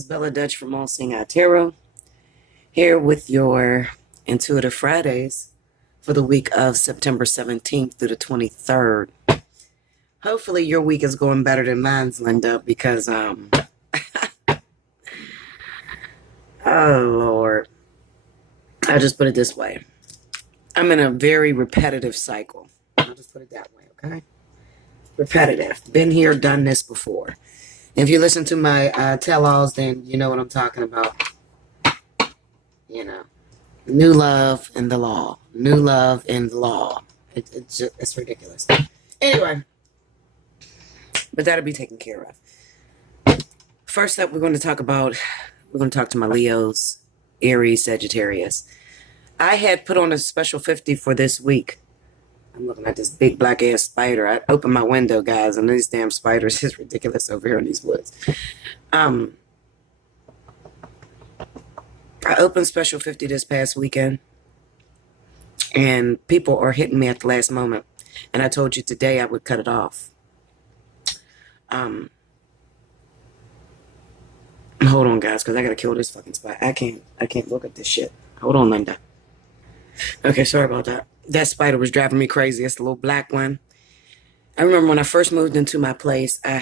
is Bella Dutch from Allseeingeyetarot, here with your Intuitive Fridays for the week of September 17th through the 23rd. Hopefully your week is going better than mine's, Linda, because, oh, Lord. I'll just put it this way. I'm in a very repetitive cycle. I'll just put it that way, okay? Repetitive. Been here, done this before. If you listen to my tell-alls, then you know what I'm talking about. You know, new love and the law. New love and the law. It's ridiculous. Anyway, but that'll be taken care of. First up, we're going to talk to my Leos, Aries, Sagittarius. I had put on a special 50 for this week. I'm looking at this big black ass spider. I opened my window, guys, and these damn spiders is ridiculous over here in these woods. I opened special 50 this past weekend, and people are hitting me at the last moment. And I told you today I would cut it off. Hold on, guys, because I gotta kill this fucking spider. I can't look at this shit. Hold on, Linda. Okay, sorry about that. That spider was driving me crazy. It's the little black one. I remember when I first moved into my place, I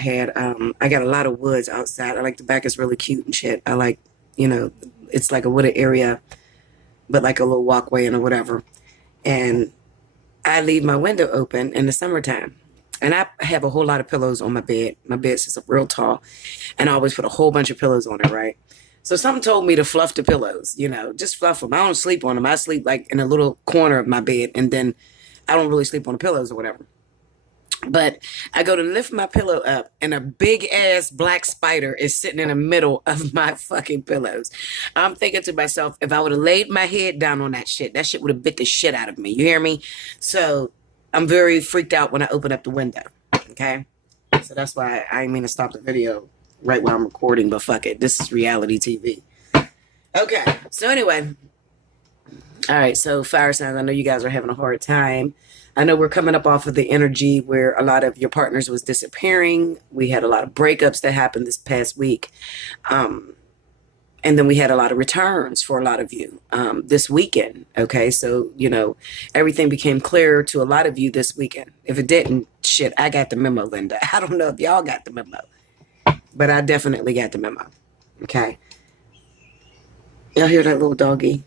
got a lot of woods outside. I like the back is really cute and shit. I like, it's like a wooded area, but like a little walkway and or whatever. And I leave my window open in the summertime. And I have a whole lot of pillows on my bed. My bed sits up real tall. And I always put a whole bunch of pillows on it, right? So something told me to fluff the pillows, just fluff them. I don't sleep on them. I sleep like in a little corner of my bed, and then I don't really sleep on the pillows or whatever. But I go to lift my pillow up, and a big-ass black spider is sitting in the middle of my fucking pillows. I'm thinking to myself, if I would have laid my head down on that shit would have bit the shit out of me. You hear me? So I'm very freaked out when I open up the window, okay? So that's why I didn't mean to stop the video right while I'm recording, but fuck it. This is reality TV. Okay, so anyway. All right, so fire signs, I know you guys are having a hard time. I know we're coming up off of the energy where a lot of your partners was disappearing. We had a lot of breakups that happened this past week. And then we had a lot of returns for a lot of you this weekend. Okay, so, everything became clear to a lot of you this weekend. If it didn't, shit, I got the memo, Linda. I don't know if y'all got the memo. But I definitely got the memo. Okay. Y'all hear that little doggy?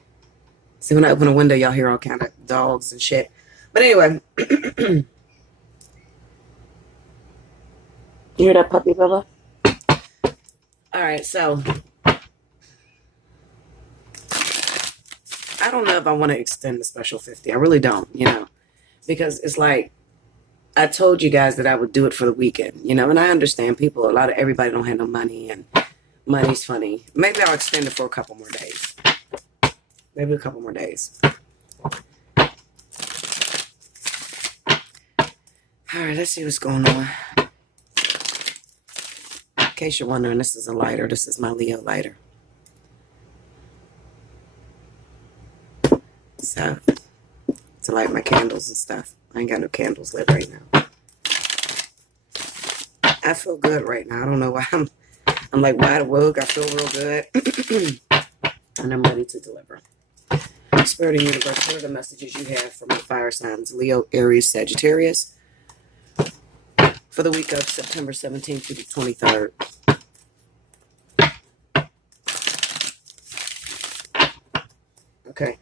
See, when I open a window, y'all hear all kind of dogs and shit. But anyway. You hear that puppy, Bella? All right, so. I don't know if I want to extend the special 50. I really don't, Because it's like, I told you guys that I would do it for the weekend, and I understand everybody don't have no money, and money's funny. Maybe I'll extend it for a couple more days. Maybe a couple more days. All right, let's see what's going on. In case you're wondering, this is a lighter. This is my Leo lighter. So, to light my candles and stuff. I ain't got no candles lit right now. I feel good right now. I don't know why I'm like wide awake. I feel real good. And I'm ready to deliver. Spirit of Universe, what are the messages you have for my fire signs? Leo, Aries, Sagittarius. For the week of September 17th to the 23rd. Okay.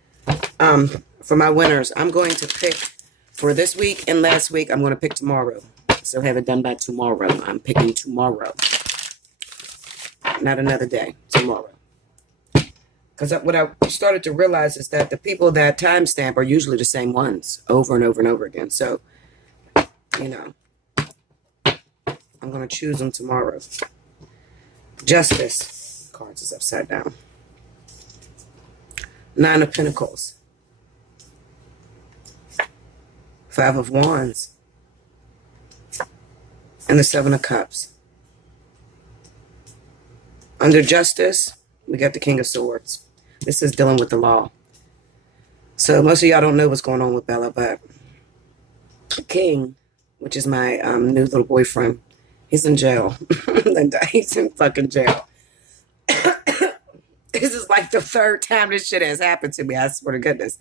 For my winners, I'm going to pick for this week and last week. I'm going to pick tomorrow. So have it done by tomorrow. I'm picking tomorrow. Not another day. Tomorrow. Because what I started to realize is that the people that timestamp are usually the same ones over and over and over again. So, I'm going to choose them tomorrow. Justice. Cards is upside down. Nine of Pentacles. Five of Wands. And the Seven of Cups. Under Justice, we got the King of Swords. This is dealing with the law. So most of y'all don't know what's going on with Bella, but King, which is my new little boyfriend, he's in jail. Linda, he's in fucking jail. This is like the third time this shit has happened to me. I swear to goodness.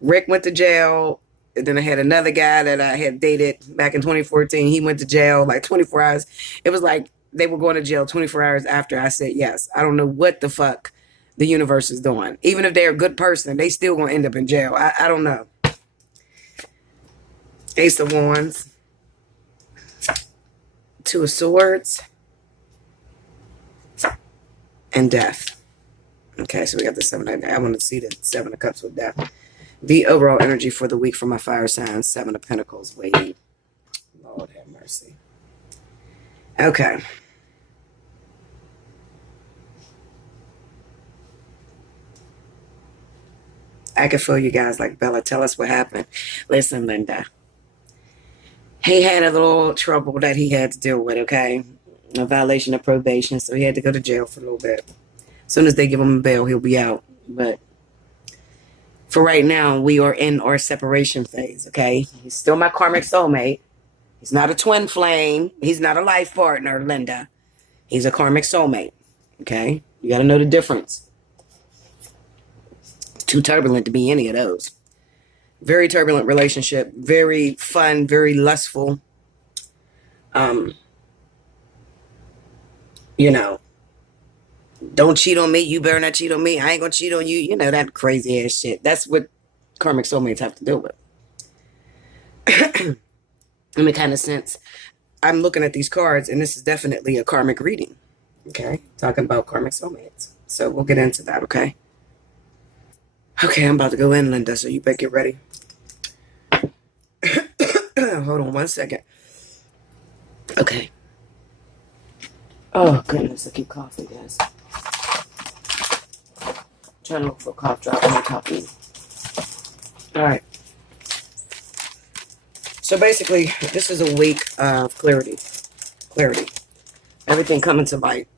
Rick went to jail. And then I had another guy that I had dated back in 2014. He went to jail like 24 hours. It was like they were going to jail 24 hours after I said yes. I don't know what the fuck the universe is doing. Even if they're a good person, they still going to end up in jail. I don't know. Ace of Wands. Two of Swords. And Death. Okay, so we got the 7. I want to see the 7 of Cups with Death. The overall energy for the week for my fire signs, 7 of Pentacles, waiting. Lord have mercy. Okay. I can feel you guys like, Bella, tell us what happened. Listen, Linda. He had a little trouble that he had to deal with, okay? A violation of probation, so he had to go to jail for a little bit. As soon as they give him a bail, he'll be out. But for right now, we are in our separation phase, okay? He's still my karmic soulmate. He's not a twin flame. He's not a life partner, Linda. He's a karmic soulmate, okay? You got to know the difference. Too turbulent to be any of those. Very turbulent relationship. Very fun, very lustful. You know, don't cheat on me. You better not cheat on me. I ain't going to cheat on you. You know, that crazy ass shit. That's what karmic soulmates have to deal with. In a kind of sense, I'm looking at these cards, and this is definitely a karmic reading. Okay? Talking about karmic soulmates. So we'll get into that, okay? Okay, I'm about to go in, Linda, so you better get ready. Hold on one second. Okay. Oh, goodness, I keep coughing, guys. Trying to look for a cough drop on my coffee. All right. So basically, this is a week of clarity. Clarity. Everything coming to light.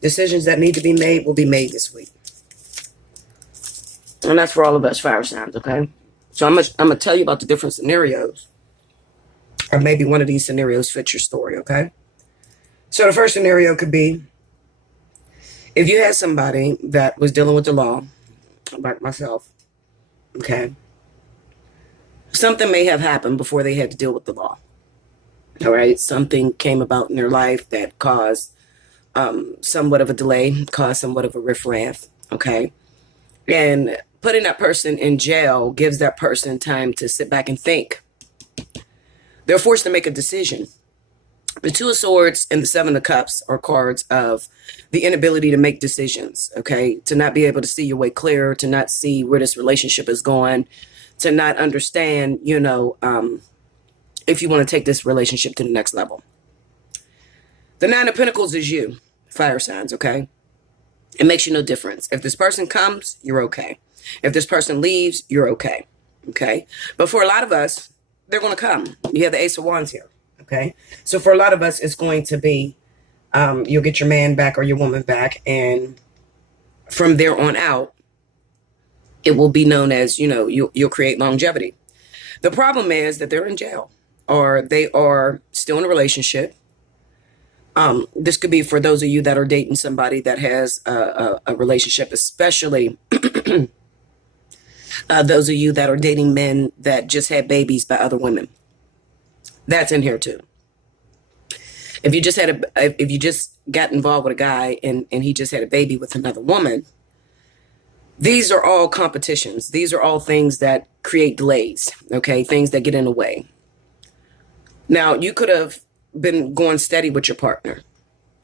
Decisions that need to be made will be made this week. And that's for all of us fire signs, okay? So I'm gonna tell you about the different scenarios. Or maybe one of these scenarios fits your story, okay? So the first scenario could be if you had somebody that was dealing with the law, like myself, okay? Something may have happened before they had to deal with the law, all right? Something came about in their life that caused somewhat of a delay, caused somewhat of a riffraff, okay? And putting that person in jail gives that person time to sit back and think. They're forced to make a decision. The Two of Swords and the 7 of Cups are cards of the inability to make decisions, okay? To not be able to see your way clear, to not see where this relationship is going, to not understand, you know, if you want to take this relationship to the next level. The 9 of Pentacles is you, fire signs, okay? It makes you no difference. If this person comes, you're okay. If this person leaves, you're okay, okay? But for a lot of us, they're going to come. You have the Ace of Wands here, okay? So for a lot of us, it's going to be you'll get your man back or your woman back, and from there on out, it will be known as, you know, you'll create longevity. The problem is that they're in jail or they are still in a relationship. This could be for those of you that are dating somebody that has a relationship, especially those of you that are dating men that just had babies by other women. That's in here too. If you just got involved with a guy and he just had a baby with another woman, these are all competitions. These are all things that create delays, okay? Things that get in the way. Now, you could have been going steady with your partner,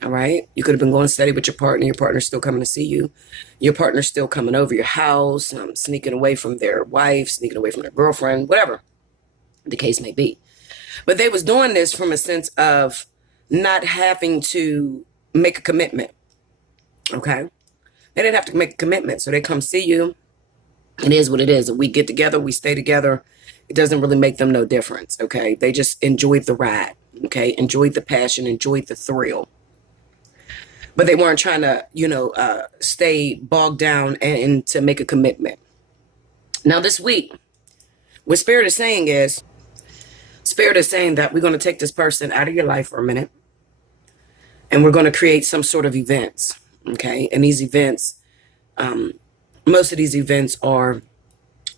all right? You could have been going steady with your partner's still coming to see you. Your partner's still coming over your house, sneaking away from their wife, sneaking away from their girlfriend, whatever the case may be. But they was doing this from a sense of not having to make a commitment, okay? They didn't have to make a commitment, so they come see you. It is what it is. We get together, we stay together. It doesn't really make them no difference, okay? They just enjoyed the ride, okay? Enjoyed the passion, enjoyed the thrill. But they weren't trying to, you know, stay bogged down and to make a commitment. Now this week, what Spirit is saying that we're going to take this person out of your life for a minute. And we're going to create some sort of events, Okay. And these events, most of these events are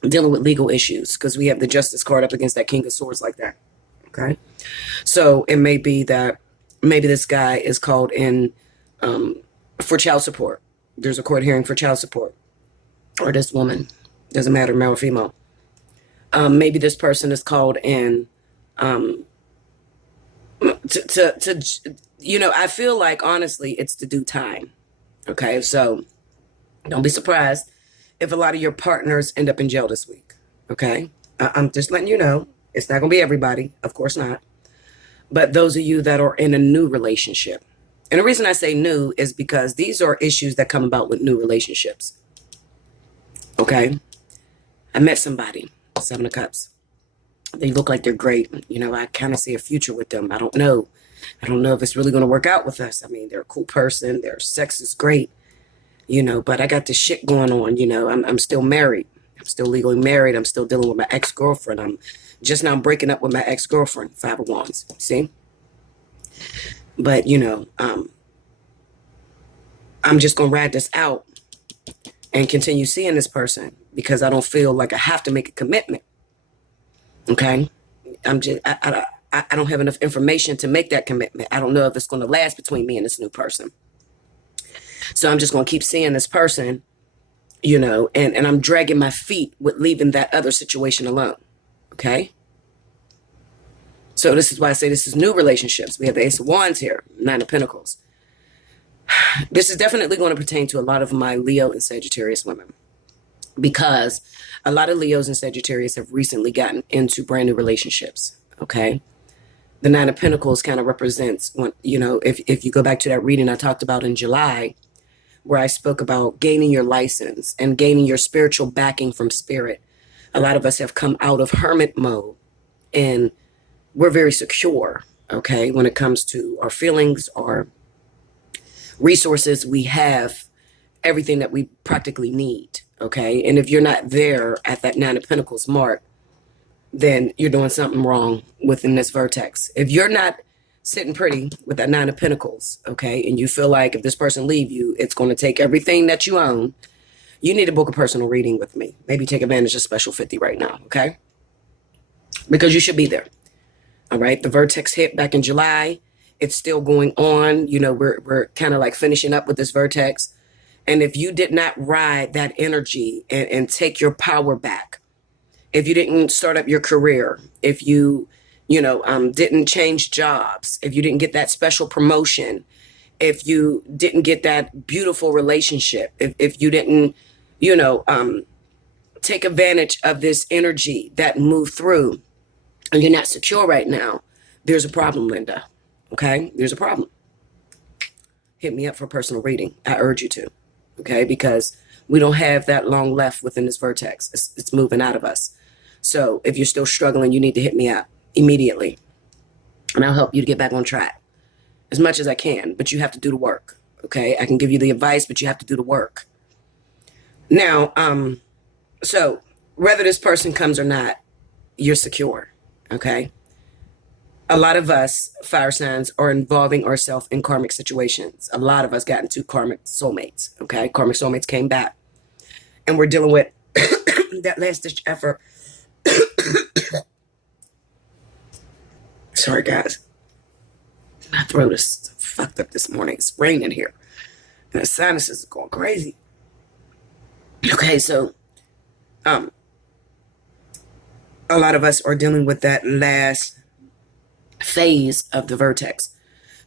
dealing with legal issues because we have the justice card up against that king of swords like that. Okay. So it may be that maybe this guy is called in for child support. There's a court hearing for child support. Or this woman, doesn't matter, male or female. Maybe this person is called in I feel like, honestly, it's to do time. Okay, so don't be surprised if a lot of your partners end up in jail this week. Okay, I'm just letting you know. It's not going to be everybody, of course not. But those of you that are in a new relationship. And the reason I say new is because these are issues that come about with new relationships. Okay, I met somebody, 7 of Cups. They look like they're great. I kind of see a future with them. I don't know. I don't know if it's really going to work out with us. I mean, they're a cool person. Their sex is great, but I got this shit going on. I'm still married. I'm still legally married. I'm still dealing with my ex-girlfriend. I'm just now breaking up with my ex-girlfriend, 5 of Wands. See? But, I'm just going to ride this out and continue seeing this person because I don't feel like I have to make a commitment. Okay? I don't have enough information to make that commitment. I don't know if it's going to last between me and this new person. So I'm just going to keep seeing this person, and I'm dragging my feet with leaving that other situation alone. Okay? So this is why I say this is new relationships. We have the Ace of Wands here, 9 of Pentacles. This is definitely going to pertain to a lot of my Leo and Sagittarius women because a lot of Leos and Sagittarius have recently gotten into brand new relationships. Okay? The 9 of Pentacles kind of represents when, if you go back to that reading I talked about in July, where I spoke about gaining your license and gaining your spiritual backing from spirit. A lot of us have come out of hermit mode and we're very secure, okay, when it comes to our feelings, our resources. We have everything that we practically need, okay? And if you're not there at that 9 of Pentacles mark, then you're doing something wrong within this vertex. If you're not sitting pretty with that 9 of Pentacles, okay, and you feel like if this person leave you, it's going to take everything that you own, you need to book a personal reading with me. Maybe take advantage of Special 50 right now, okay? Because you should be there. All right, the vertex hit back in July. It's still going on. We're kind of like finishing up with this vertex. And if you did not ride that energy and take your power back, if you didn't start up your career, if you, didn't change jobs, if you didn't get that special promotion, if you didn't get that beautiful relationship, if you didn't, take advantage of this energy that moved through, and you're not secure right now, there's a problem, Linda. Okay? There's a problem. Hit me up for a personal reading. I urge you to. Okay? Because we don't have that long left within this vertex. It's moving out of us. So if you're still struggling, you need to hit me up immediately. And I'll help you to get back on track as much as I can. But you have to do the work. Okay? I can give you the advice, but you have to do the work. Now, so whether this person comes or not, you're secure. Okay? A lot of us, fire signs, are involving ourselves in karmic situations. A lot of us got into karmic soulmates. Okay? Karmic soulmates came back. And we're dealing with that last-ditch effort. Sorry, guys. My throat is fucked up this morning. It's raining here. And the sinuses are going crazy. Okay, so a lot of us are dealing with that last phase of the vertex.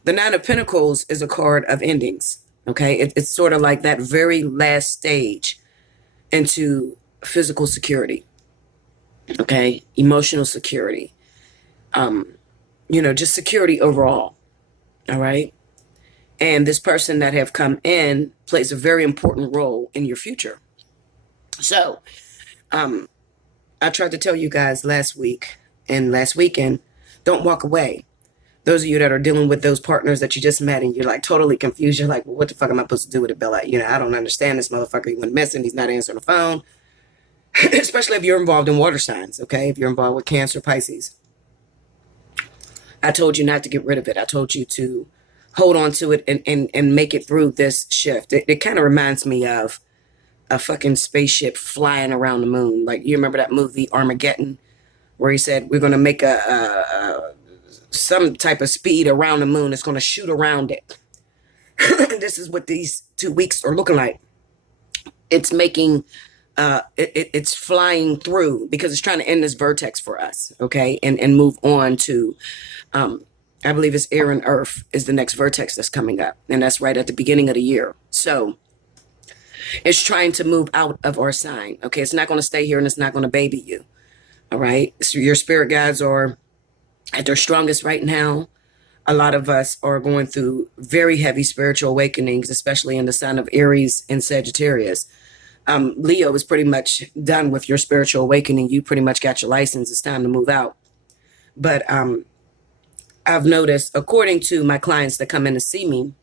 The 9 of Pentacles is a card of endings. Okay, it's sort of like that very last stage into physical security. Okay, emotional security. Just security overall. All right. And this person that have come in plays a very important role in your future. So, I tried to tell you guys last week and last weekend, don't walk away. Those of you that are dealing with those partners that you just met and you're like totally confused. You're like, well, what the fuck am I supposed to do with it, Bella? I don't understand this motherfucker. He went missing. He's not answering the phone. Especially if you're involved in water signs, okay? If you're involved with Cancer, Pisces. I told you not to get rid of it. I told you to hold on to it and make it through this shift. It kind of reminds me of a fucking spaceship flying around the moon. Like, you remember that movie Armageddon, where he said we're going to make a some type of speed around the moon. It's going to shoot around it. This is what these 2 weeks are looking like. It's making it's flying through because it's trying to end this vertex for us, okay, and move on to I believe it's air and earth is the next vertex that's coming up, and that's right at the beginning of the year. So it's trying to move out of our sign. Okay, it's not going to stay here, and it's not going to baby you. All right, so your spirit guides are at their strongest right now. A lot of us are going through very heavy spiritual awakenings, especially in the sign of Aries and Sagittarius. Leo is pretty much done with your spiritual awakening. You pretty much got your license. It's time to move out. But I've noticed, according to my clients that come in to see me,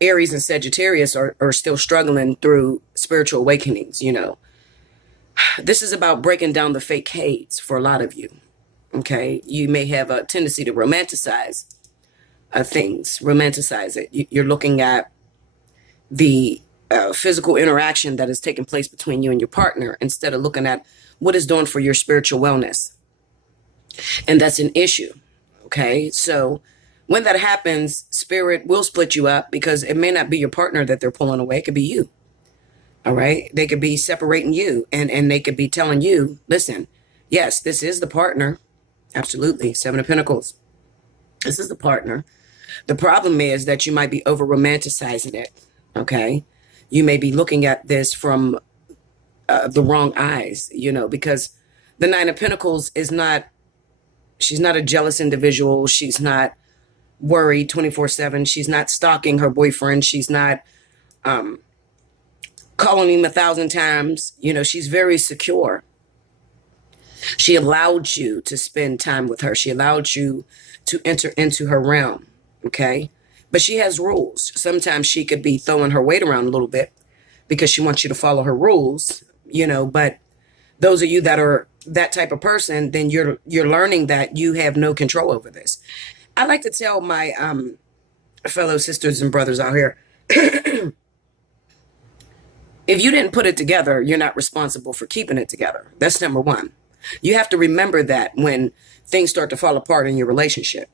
Aries and Sagittarius are still struggling through spiritual awakenings. You know, this is about breaking down the fake hates for a lot of you. Okay, you may have a tendency to romanticize things, romanticize it. You're looking at the physical interaction that is taking place between you and your partner instead of looking at what it's doing for your spiritual wellness. And that's an issue. Okay, so when that happens, spirit will split you up because it may not be your partner that they're pulling away. It could be you. All right, they could be separating you and they could be telling you, listen, yes, this is the partner. Absolutely. 7 of Pentacles. This is the partner. The problem is that you might be over romanticizing it. Okay. You may be looking at this from the wrong eyes, you know, because the 9 of Pentacles is not, she's not a jealous individual. She's not worried 24/7. She's not stalking her boyfriend. She's not calling him 1,000 times. You know, she's very secure. She allowed you to spend time with her. She allowed you to enter into her realm, okay? But she has rules. Sometimes she could be throwing her weight around a little bit because she wants you to follow her rules, you know, but those of you that are that type of person, then you're learning that you have no control over this. I like to tell my fellow sisters and brothers out here, if you didn't put it together, you're not responsible for keeping it together. That's number one. You have to remember that when things start to fall apart in your relationship.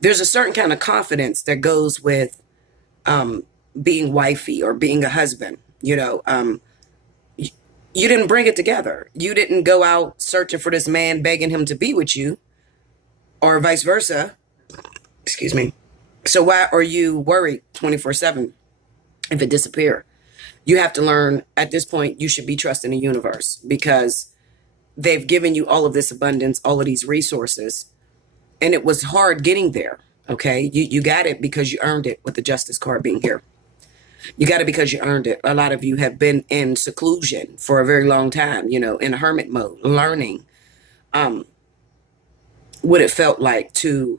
There's a certain kind of confidence that goes with being wifey or being a husband. You know, you didn't bring it together. You didn't go out searching for this man, begging him to be with you, or vice versa. Excuse me. So why are you worried 24/7 if it disappears? You have to learn at this point, you should be trusting the universe because they've given you all of this abundance, all of these resources, and it was hard getting there, okay? You got it because you earned it with the Justice card being here. You got it because you earned it. A lot of you have been in seclusion for a very long time, you know, in a hermit mode, learning what it felt like to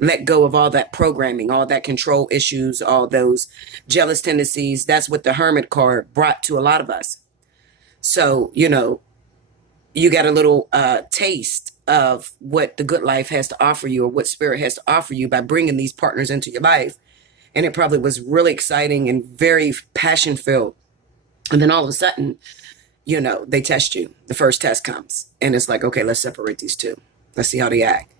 let go of all that programming, all that control issues, all those jealous tendencies. That's what the Hermit card brought to a lot of us. So, you know, you got a little taste of what the good life has to offer you or what spirit has to offer you by bringing these partners into your life. And it probably was really exciting and very passion filled. And then all of a sudden, you know, they test you. The first test comes and it's like, okay, let's separate these two. Let's see how they act.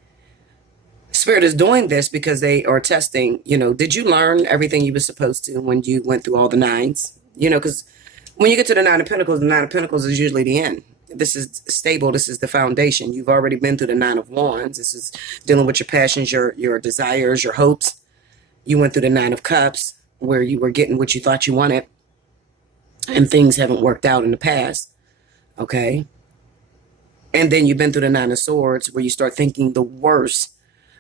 Spirit is doing this because they are testing, you know, did you learn everything you were supposed to when you went through all the 9s? You know, because when you get to the 9 of Pentacles, the 9 of Pentacles is usually the end. This is stable. This is the foundation. You've already been through the 9 of Wands. This is dealing with your passions, your desires, your hopes. You went through the 9 of Cups where you were getting what you thought you wanted and things haven't worked out in the past. Okay. And then you've been through the 9 of Swords where you start thinking the worst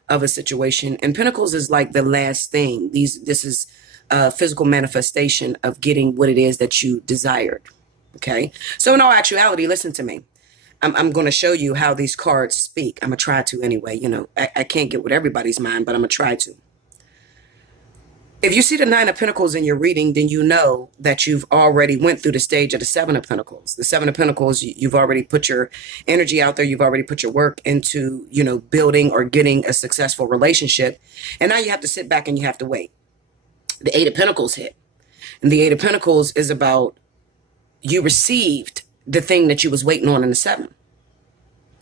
of a situation. And Pentacles is like the last thing. This is a physical manifestation of getting what it is that you desired. Okay. So in all actuality, listen to me. I'm going to show you how these cards speak. I'm going to try to anyway. You know, I can't get with everybody's mind, but I'm going to try to. If you see the Nine of Pentacles in your reading, then you know that you've already went through the stage of the Seven of Pentacles. The Seven of Pentacles, you've already put your energy out there. You've already put your work into, building or getting a successful relationship. And now you have to sit back and you have to wait. The Eight of Pentacles hit. And the Eight of Pentacles is about you received the thing that you was waiting on in the Seven.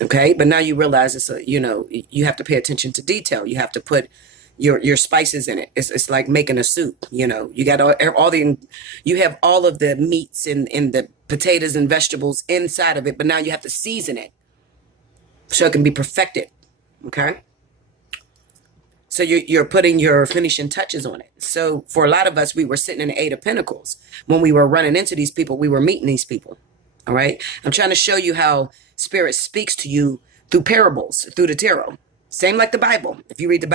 Okay. But now you realize you have to pay attention to detail. You have to put your spices in it. It's like making a soup. You got you have all of the meats and the potatoes and vegetables inside of it, but now you have to season it so it can be perfected. Okay. So you're putting your finishing touches on it. So for a lot of us, we were sitting in the Eight of Pentacles. When we were running into these people, we were meeting these people. All right. I'm trying to show you how Spirit speaks to you through parables, through the tarot. Same like the Bible. If you read the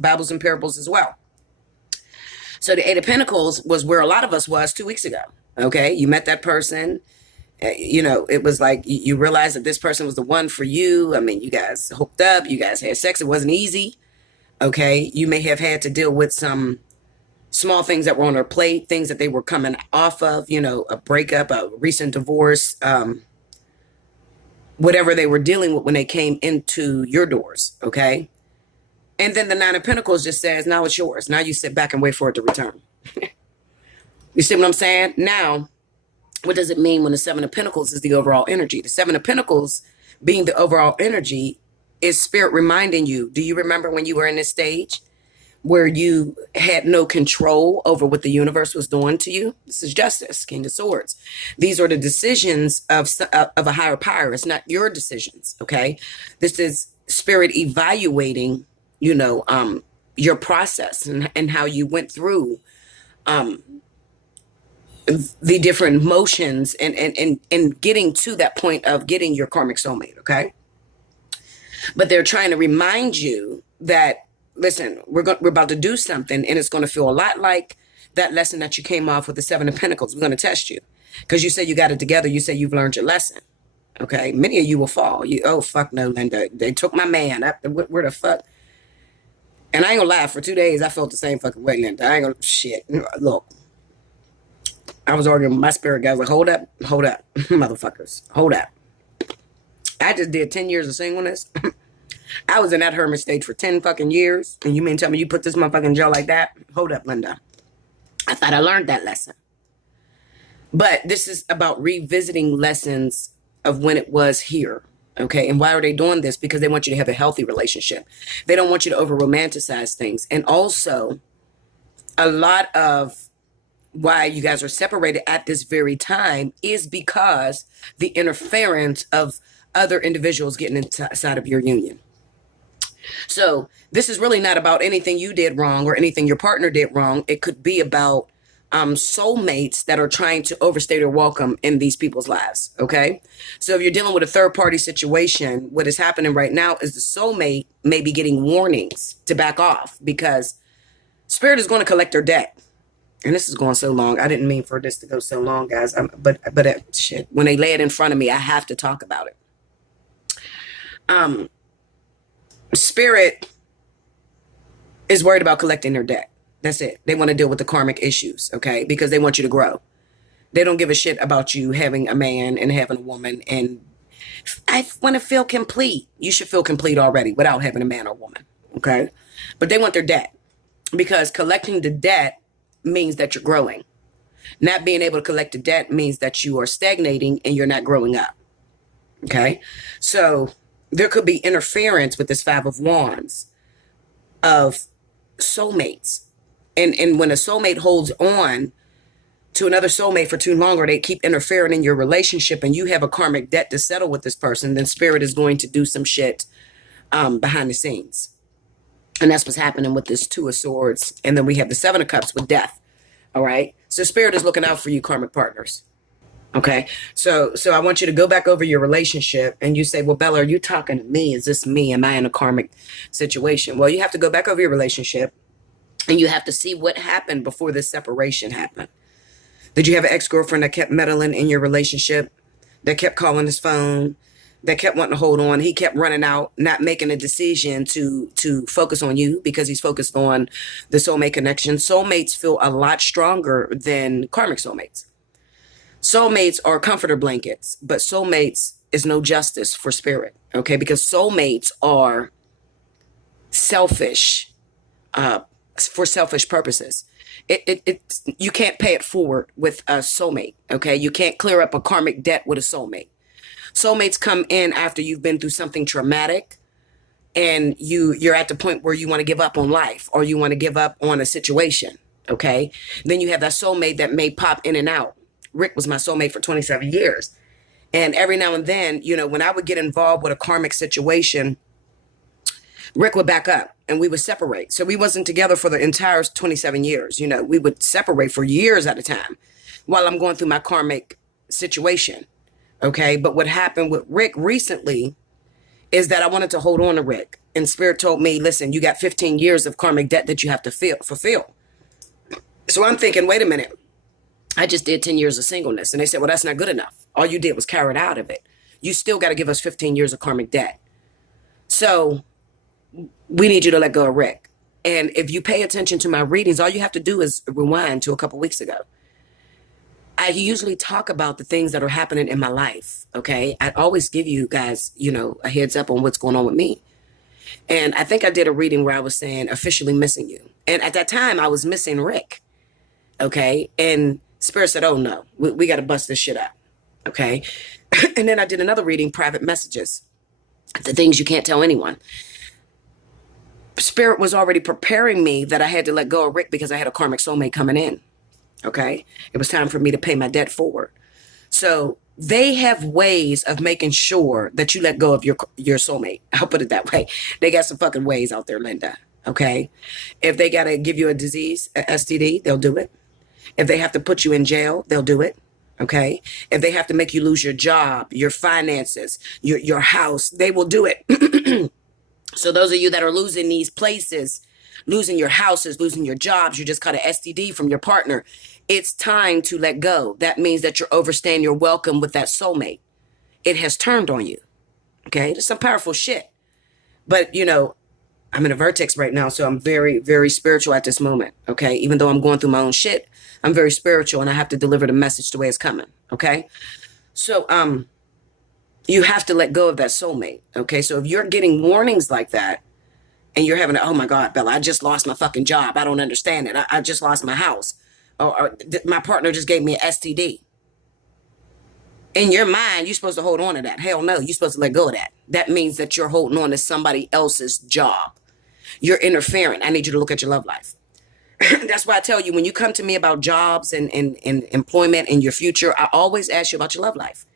Bible's in parables as well. So the Eight of Pentacles was where a lot of us was 2 weeks ago. Okay. You met that person. It was like you realized that this person was the one for you. I mean, you guys hooked up. You guys had sex. It wasn't easy. Okay. You may have had to deal with some small things that were on their plate, things that they were coming off of, a breakup, a recent divorce, whatever they were dealing with when they came into your doors. Okay. And then the Nine of Pentacles just says, now it's yours. Now you sit back and wait for it to return. You see what I'm saying? Now, what does it mean when the Seven of Pentacles is the overall energy? The Seven of Pentacles being the overall energy is Spirit reminding you. Do you remember when you were in this stage where you had no control over what the universe was doing to you? This is Justice, King of Swords. These are the decisions of a higher power. It's not your decisions, okay? This is Spirit evaluating, your process and how you went through the different motions and getting to that point of getting your karmic soulmate, okay? But they're trying to remind you that, listen, we're about to do something, and it's going to feel a lot like that lesson that you came off with the Seven of Pentacles. We're going to test you because you said you got it together. You said you've learned your lesson. Okay. Many of you will fall. Oh, fuck no, Linda. They took my man. Where the fuck? And I ain't gonna lie. For 2 days, I felt the same fucking way, Linda. I ain't gonna shit. Look, I was arguing with my spirit guys. Like, hold up, motherfuckers, hold up. I just did 10 years of singleness. I was in that hermit stage for 10 fucking years. And you mean tell me you put this motherfucking jail like that? Hold up, Linda. I thought I learned that lesson. But this is about revisiting lessons of when it was here. Okay. And why are they doing this? Because they want you to have a healthy relationship. They don't want you to over romanticize things. And also a lot of why you guys are separated at this very time is because the interference of other individuals getting inside of your union. So this is really not about anything you did wrong or anything your partner did wrong. It could be about soulmates that are trying to overstay their welcome in these people's lives. Okay. So if you're dealing with a third party situation, what is happening right now is the soulmate may be getting warnings to back off because Spirit is going to collect their debt. And this is going so long. I didn't mean for this to go so long, guys. But shit, when they lay it in front of me, I have to talk about it. Spirit is worried about collecting their debt. That's it. They want to deal with the karmic issues, okay? Because they want you to grow. They don't give a shit about you having a man and having a woman. And I want to feel complete. You should feel complete already without having a man or woman, okay? But they want their debt because collecting the debt means that you're growing. Not being able to collect the debt means that you are stagnating and you're not growing up, okay? So there could be interference with this Five of Wands of soulmates. And when a soulmate holds on to another soulmate for too long, or they keep interfering in your relationship and you have a karmic debt to settle with this person, then Spirit is going to do some shit behind the scenes. And that's what's happening with this Two of Swords. And then we have the Seven of Cups with death. All right. So Spirit is looking out for you, karmic partners. Okay. So I want you to go back over your relationship and you say, well, Bella, are you talking to me? Is this me? Am I in a karmic situation? Well, you have to go back over your relationship and you have to see what happened before this separation happened. Did you have an ex-girlfriend that kept meddling in your relationship, that kept calling his phone, that kept wanting to hold on. He kept running out, not making a decision to focus on you because he's focused on the soulmate connection. Soulmates feel a lot stronger than karmic soulmates. Soulmates are comforter blankets, but soulmates is no justice for spirit, okay? Because soulmates are selfish, for selfish purposes. You can't pay it forward with a soulmate, okay? You can't clear up a karmic debt with a soulmate. Soulmates come in after you've been through something traumatic and you're at the point where you want to give up on life or you want to give up on a situation, okay? Then you have that soulmate that may pop in and out. Rick was my soulmate for 27 years. And every now and then, you know, when I would get involved with a karmic situation, Rick would back up and we would separate. So we wasn't together for the entire 27 years. You know, we would separate for years at a time while I'm going through my karmic situation. Okay. But what happened with Rick recently is that I wanted to hold on to Rick. And Spirit told me, listen, you got 15 years of karmic debt that you have to fulfill. So I'm thinking, wait a minute. I just did 10 years of singleness. And they said, well, that's not good enough. All you did was carry it out of it. You still got to give us 15 years of karmic debt. So we need you to let go of Rick. And if you pay attention to my readings, all you have to do is rewind to a couple weeks ago. I usually talk about the things that are happening in my life. Okay. I always give you guys, you know, a heads up on what's going on with me. And I think I did a reading where I was saying officially missing you. And at that time I was missing Rick. Okay. And Spirit said, oh no, we got to bust this shit out. Okay. And then I did another reading, private messages, the things you can't tell anyone. Spirit was already preparing me that I had to let go of Rick because I had a karmic soulmate coming in. Okay. It was time for me to pay my debt forward. So they have ways of making sure that you let go of your soulmate. I'll put it that way. They got some fucking ways out there, Linda. Okay. If they got to give you a disease, a STD, they'll do it. If they have to put you in jail, they'll do it. Okay. If they have to make you lose your job, your finances, your house, they will do it. So those of you that are losing these places, losing your houses, losing your jobs, you just caught an STD from your partner. It's time to let go. That means that you're overstaying your welcome with that soulmate. It has turned on you. Okay. There's some powerful shit. But, you know, I'm in a vertex right now, so I'm very, very spiritual at this moment. Okay. Even though I'm going through my own shit, I'm very spiritual and I have to deliver the message the way it's coming. Okay. So, you have to let go of that soulmate. Okay. So if you're getting warnings like that and you're having, oh my God, Bella, I just lost my fucking job. I don't understand it. I just lost my house. Or my partner just gave me an STD. In your mind, you're supposed to hold on to that. Hell no, you're supposed to let go of that. That means that you're holding on to somebody else's job. You're interfering. I need you to look at your love life. That's why I tell you, when you come to me about jobs and employment and your future, I always ask you about your love life.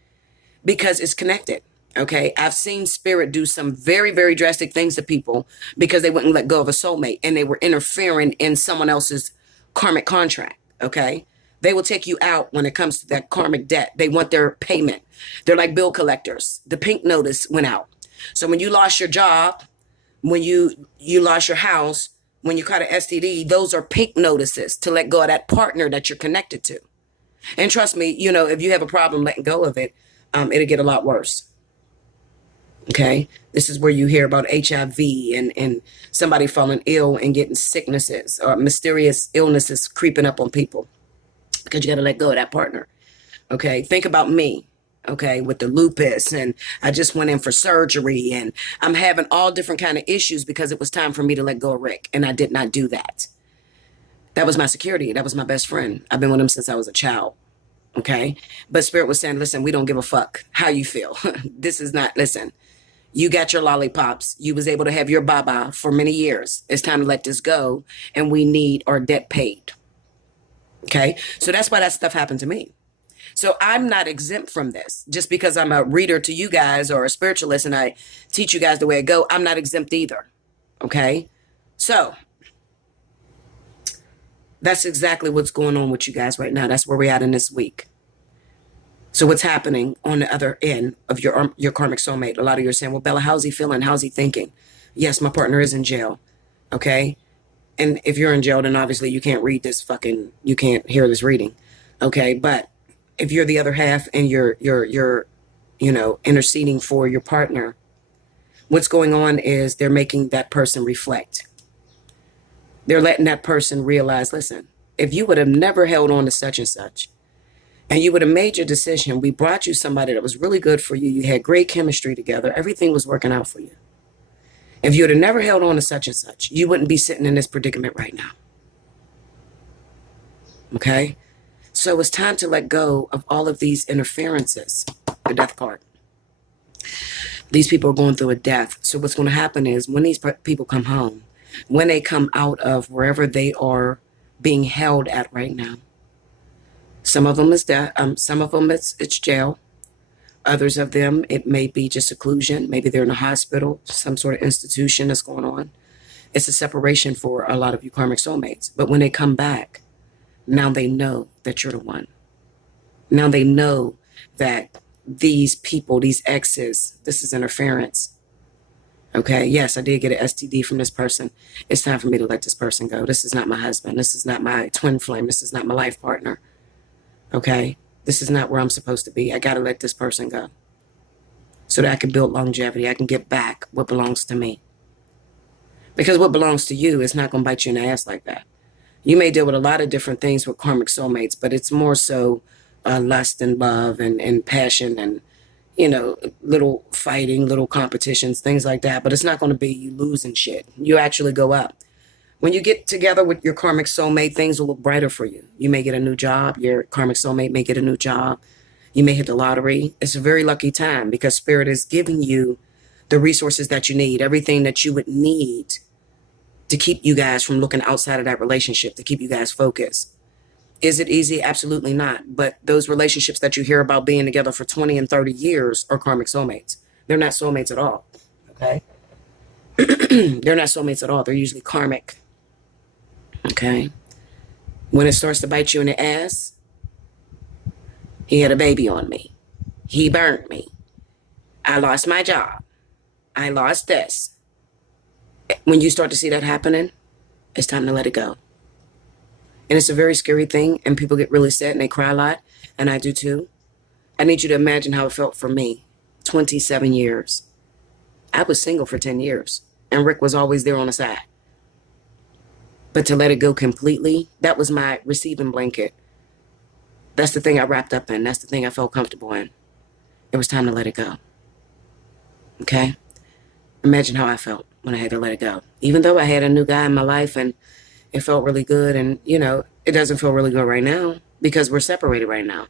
Because it's connected. Okay. I've seen Spirit do some very, very drastic things to people because they wouldn't let go of a soulmate and they were interfering in someone else's karmic contract. Okay. They will take you out when it comes to that karmic debt. They want their payment. They're like bill collectors. The pink notice went out. So when you lost your job, when you lost your house, when you caught an STD, those are pink notices to let go of that partner that you're connected to. And trust me, you know, if you have a problem letting go of it, it'll get a lot worse. Okay. This is where you hear about HIV and somebody falling ill and getting sicknesses or mysterious illnesses creeping up on people because you got to let go of that partner. Okay. Think about me. Okay. With the lupus, and I just went in for surgery and I'm having all different kind of issues because it was time for me to let go of Rick. And I did not do that. That was my security. That was my best friend. I've been with him since I was a child. Okay. But Spirit was saying, listen, we don't give a fuck how you feel. This is not, listen, you got your lollipops. You was able to have your baba for many years. It's time to let this go. And we need our debt paid. Okay. So that's why that stuff happened to me. So I'm not exempt from this just because I'm a reader to you guys or a spiritualist and I teach you guys the way I go. I'm not exempt either. Okay. So that's exactly what's going on with you guys right now. That's where we're at in this week. So what's happening on the other end of your karmic soulmate? A lot of you are saying, well, Bella, how's he feeling? How's he thinking? Yes, my partner is in jail. Okay. And if you're in jail, then obviously you can't read this you can't hear this reading. Okay. But if you're the other half and you're interceding for your partner, what's going on is they're making that person reflect. They're letting that person realize, listen, if you would have never held on to such and such, and you would have made your decision, we brought you somebody that was really good for you, you had great chemistry together, everything was working out for you. If you would have never held on to such and such, you wouldn't be sitting in this predicament right now. Okay? So it's time to let go of all of these interferences, the death card. These people are going through a death. So what's going to happen is when these people come home, when they come out of wherever they are being held at right now, some of them is death, some of them it's jail. Others of them, it may be just seclusion. Maybe they're in a hospital, some sort of institution that's going on. It's a separation for a lot of you karmic soulmates. But when they come back, now they know that you're the one. Now they know that these people, these exes, this is interference. Okay, yes, I did get an STD from this person. It's time for me to let this person go. This is not my husband. This is not my twin flame. This is not my life partner. Okay, this is not where I'm supposed to be. I got to let this person go so that I can build longevity. I can get back what belongs to me. Because what belongs to you is not going to bite you in the ass like that. You may deal with a lot of different things with karmic soulmates, but it's more so lust and love and passion and, little fighting, little competitions, things like that. But it's not going to be you losing shit. You actually go up. When you get together with your karmic soulmate, things will look brighter for you. You may get a new job. Your karmic soulmate may get a new job. You may hit the lottery. It's a very lucky time because Spirit is giving you the resources that you need, everything that you would need to keep you guys from looking outside of that relationship, to keep you guys focused. Is it easy? Absolutely not. But those relationships that you hear about being together for 20 and 30 years are karmic soulmates. They're not soulmates at all. Okay? They're not soulmates at all. They're usually karmic. Okay? When it starts to bite you in the ass, he had a baby on me. He burnt me. I lost my job. I lost this. When you start to see that happening, it's time to let it go. And it's a very scary thing, and people get really sad and they cry a lot, and I do too. I need you to imagine how it felt for me. 27 years. I was single for 10 years, and Rick was always there on the side. But to let it go completely, that was my receiving blanket. That's the thing I wrapped up in. That's the thing I felt comfortable in. It was time to let it go. Okay? Imagine how I felt when I had to let it go. Even though I had a new guy in my life and it felt really good, and, it doesn't feel really good right now because we're separated right now.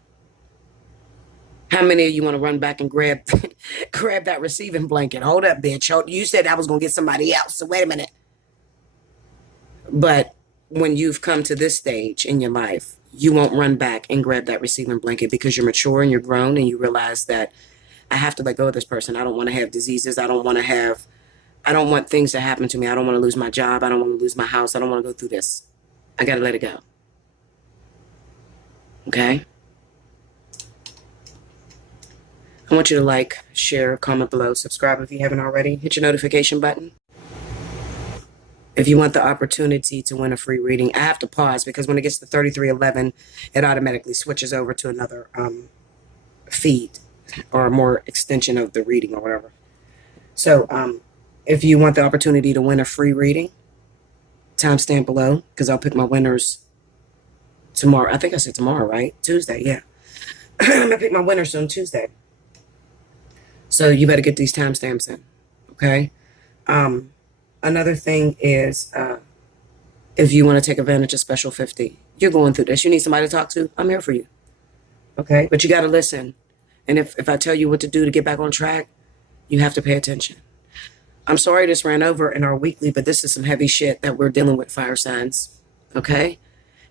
How many of you want to run back and grab that receiving blanket? Hold up, bitch. You said I was going to get somebody else, so wait a minute. But when you've come to this stage in your life, you won't run back and grab that receiving blanket because you're mature and you're grown and you realize that I have to let go of this person. I don't want to have diseases. I don't want things to happen to me. I don't want to lose my job. I don't want to lose my house. I don't want to go through this. I got to let it go. Okay? I want you to like, share, comment below, subscribe if you haven't already. Hit your notification button. If you want the opportunity to win a free reading, I have to pause because when it gets to 3311, it automatically switches over to another feed or more extension of the reading or whatever. So if you want the opportunity to win a free reading, timestamp below because I'll pick my winners tomorrow. I think I said tomorrow, right? Tuesday, yeah. I'm going to pick my winners on Tuesday. So you better get these timestamps in, okay? Another thing is if you want to take advantage of Special 50, you're going through this. You need somebody to talk to, I'm here for you, okay? But you got to listen. And if I tell you what to do to get back on track, you have to pay attention. I'm sorry this ran over in our weekly, but this is some heavy shit that we're dealing with fire signs, okay?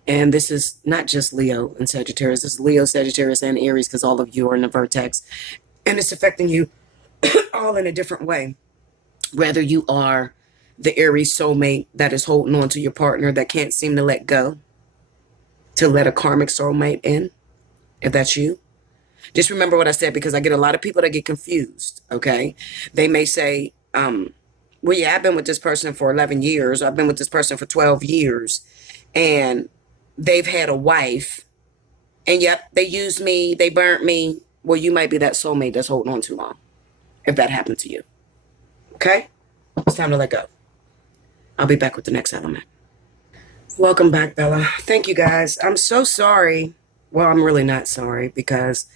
And this is not just Leo and Sagittarius. This is Leo, Sagittarius, and Aries because all of you are in the vertex. And it's affecting you all in a different way. Whether you are the Aries soulmate that is holding on to your partner that can't seem to let go, to let a karmic soulmate in, if that's you. Just remember what I said because I get a lot of people that get confused, okay? They may say, well, yeah, I've been with this person for 11 years. Or I've been with this person for 12 years. And they've had a wife. And yep, they used me. They burnt me. Well, you might be that soulmate that's holding on too long, if that happened to you. Okay? It's time to let go. I'll be back with the next element. Welcome back, Bella. Thank you, guys. I'm so sorry. Well, I'm really not sorry, because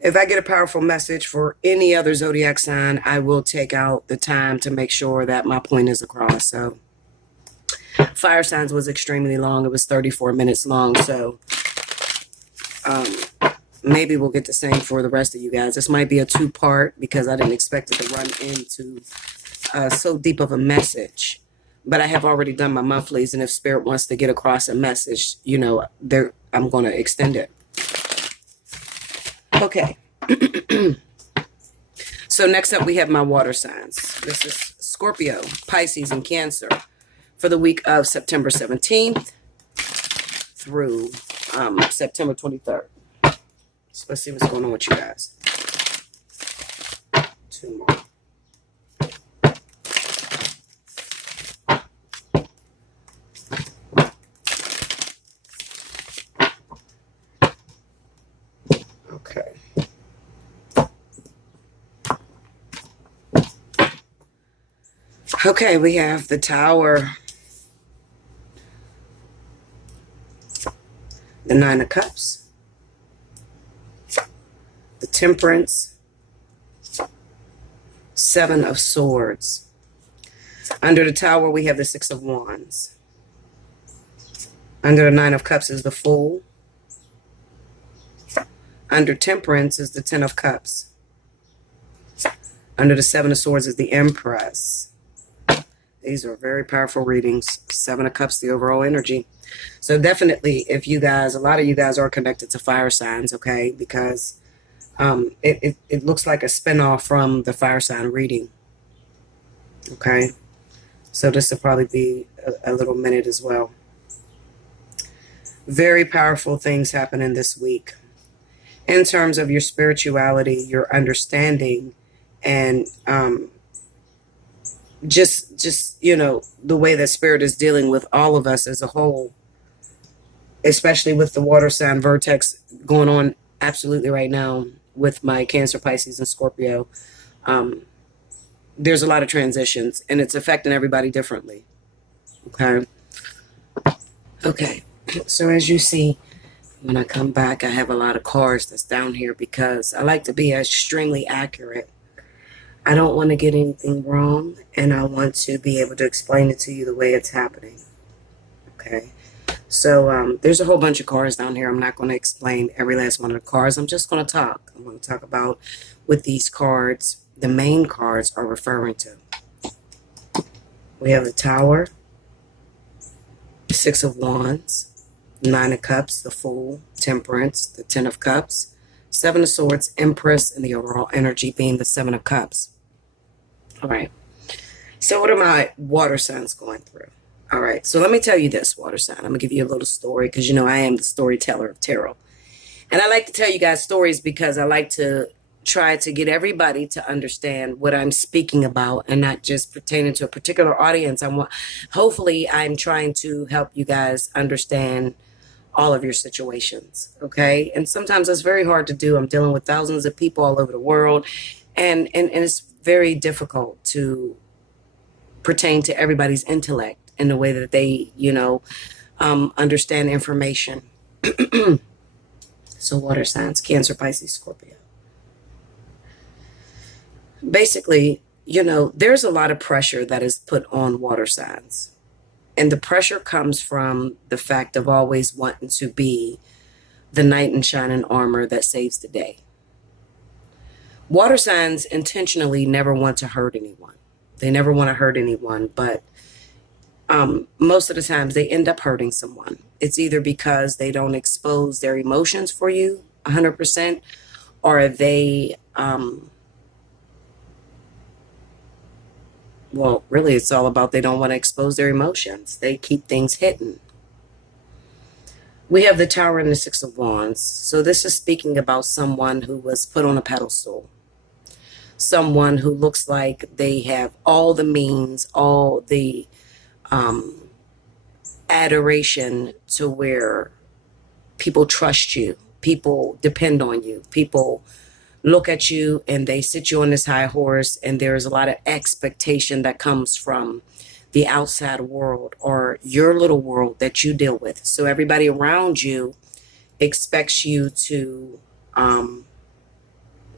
if I get a powerful message for any other zodiac sign, I will take out the time to make sure that my point is across. So fire signs was extremely long. It was 34 minutes long. So maybe we'll get the same for the rest of you guys. This might be a two-part because I didn't expect it to run into so deep of a message. But I have already done my monthlies, and if Spirit wants to get across a message, you know, I'm going to extend it. Okay. So next up, we have my water signs. This is Scorpio, Pisces, and Cancer for the week of September 17th through September 23rd. So let's see what's going on with you guys. Two more. Okay. Okay, we have the Tower, the Nine of Cups, the Temperance, Seven of Swords. Under the Tower, we have the Six of Wands. Under the Nine of Cups is the Fool. Under Temperance is the Ten of Cups. Under the Seven of Swords is the Empress. These are very powerful readings. Seven of Cups, the overall energy. So definitely, if you guys, a lot of you guys are connected to fire signs, okay? Because it looks like a spinoff from the fire sign reading, okay? So this will probably be a little minute as well. Very powerful things happening this week in terms of your spirituality, your understanding, and just you know, the way that Spirit is dealing with all of us as a whole, especially with the water sign vortex going on absolutely right now with my Cancer, Pisces, and Scorpio. There's a lot of transitions, and it's affecting everybody differently. Okay, so as you see, when I come back, I have a lot of cards that's down here because I like to be extremely accurate. I don't want to get anything wrong, and I want to be able to explain it to you the way it's happening. Okay, so there's a whole bunch of cards down here. I'm not going to explain every last one of the cards. I'm just going to talk. I'm going to talk about what these cards, the main cards, are referring to. We have the Tower, Six of Wands, Nine of Cups, the Fool, Temperance, the Ten of Cups, Seven of Swords, Empress, and the overall energy being the Seven of Cups. All right. So what are my water signs going through? All right. So let me tell you this, water sign. I'm going to give you a little story because, you know, I am the storyteller of tarot. And I like to tell you guys stories because I like to try to get everybody to understand what I'm speaking about and not just pertaining to a particular audience. Hopefully, I'm trying to help you guys understand all of your situations, okay? And sometimes it's very hard to do. I'm dealing with thousands of people all over the world, and it's very difficult to pertain to everybody's intellect in the way that they, you know, understand information. So water signs, Cancer, Pisces, Scorpio. Basically, you know, there's a lot of pressure that is put on water signs. And the pressure comes from the fact of always wanting to be the knight in shining armor that saves the day. Water signs intentionally never want to hurt anyone. They never want to hurt anyone, but most of the times they end up hurting someone. It's either because they don't expose their emotions for you 100%, or they, well, really, it's all about they don't want to expose their emotions. They keep things hidden. We have the Tower and the Six of Wands. So this is speaking about someone who was put on a pedestal. Someone who looks like they have all the means, all the adoration to where people trust you. People depend on you. People look at you and they sit you on this high horse, and there's a lot of expectation that comes from the outside world or your little world that you deal with. So everybody around you expects you to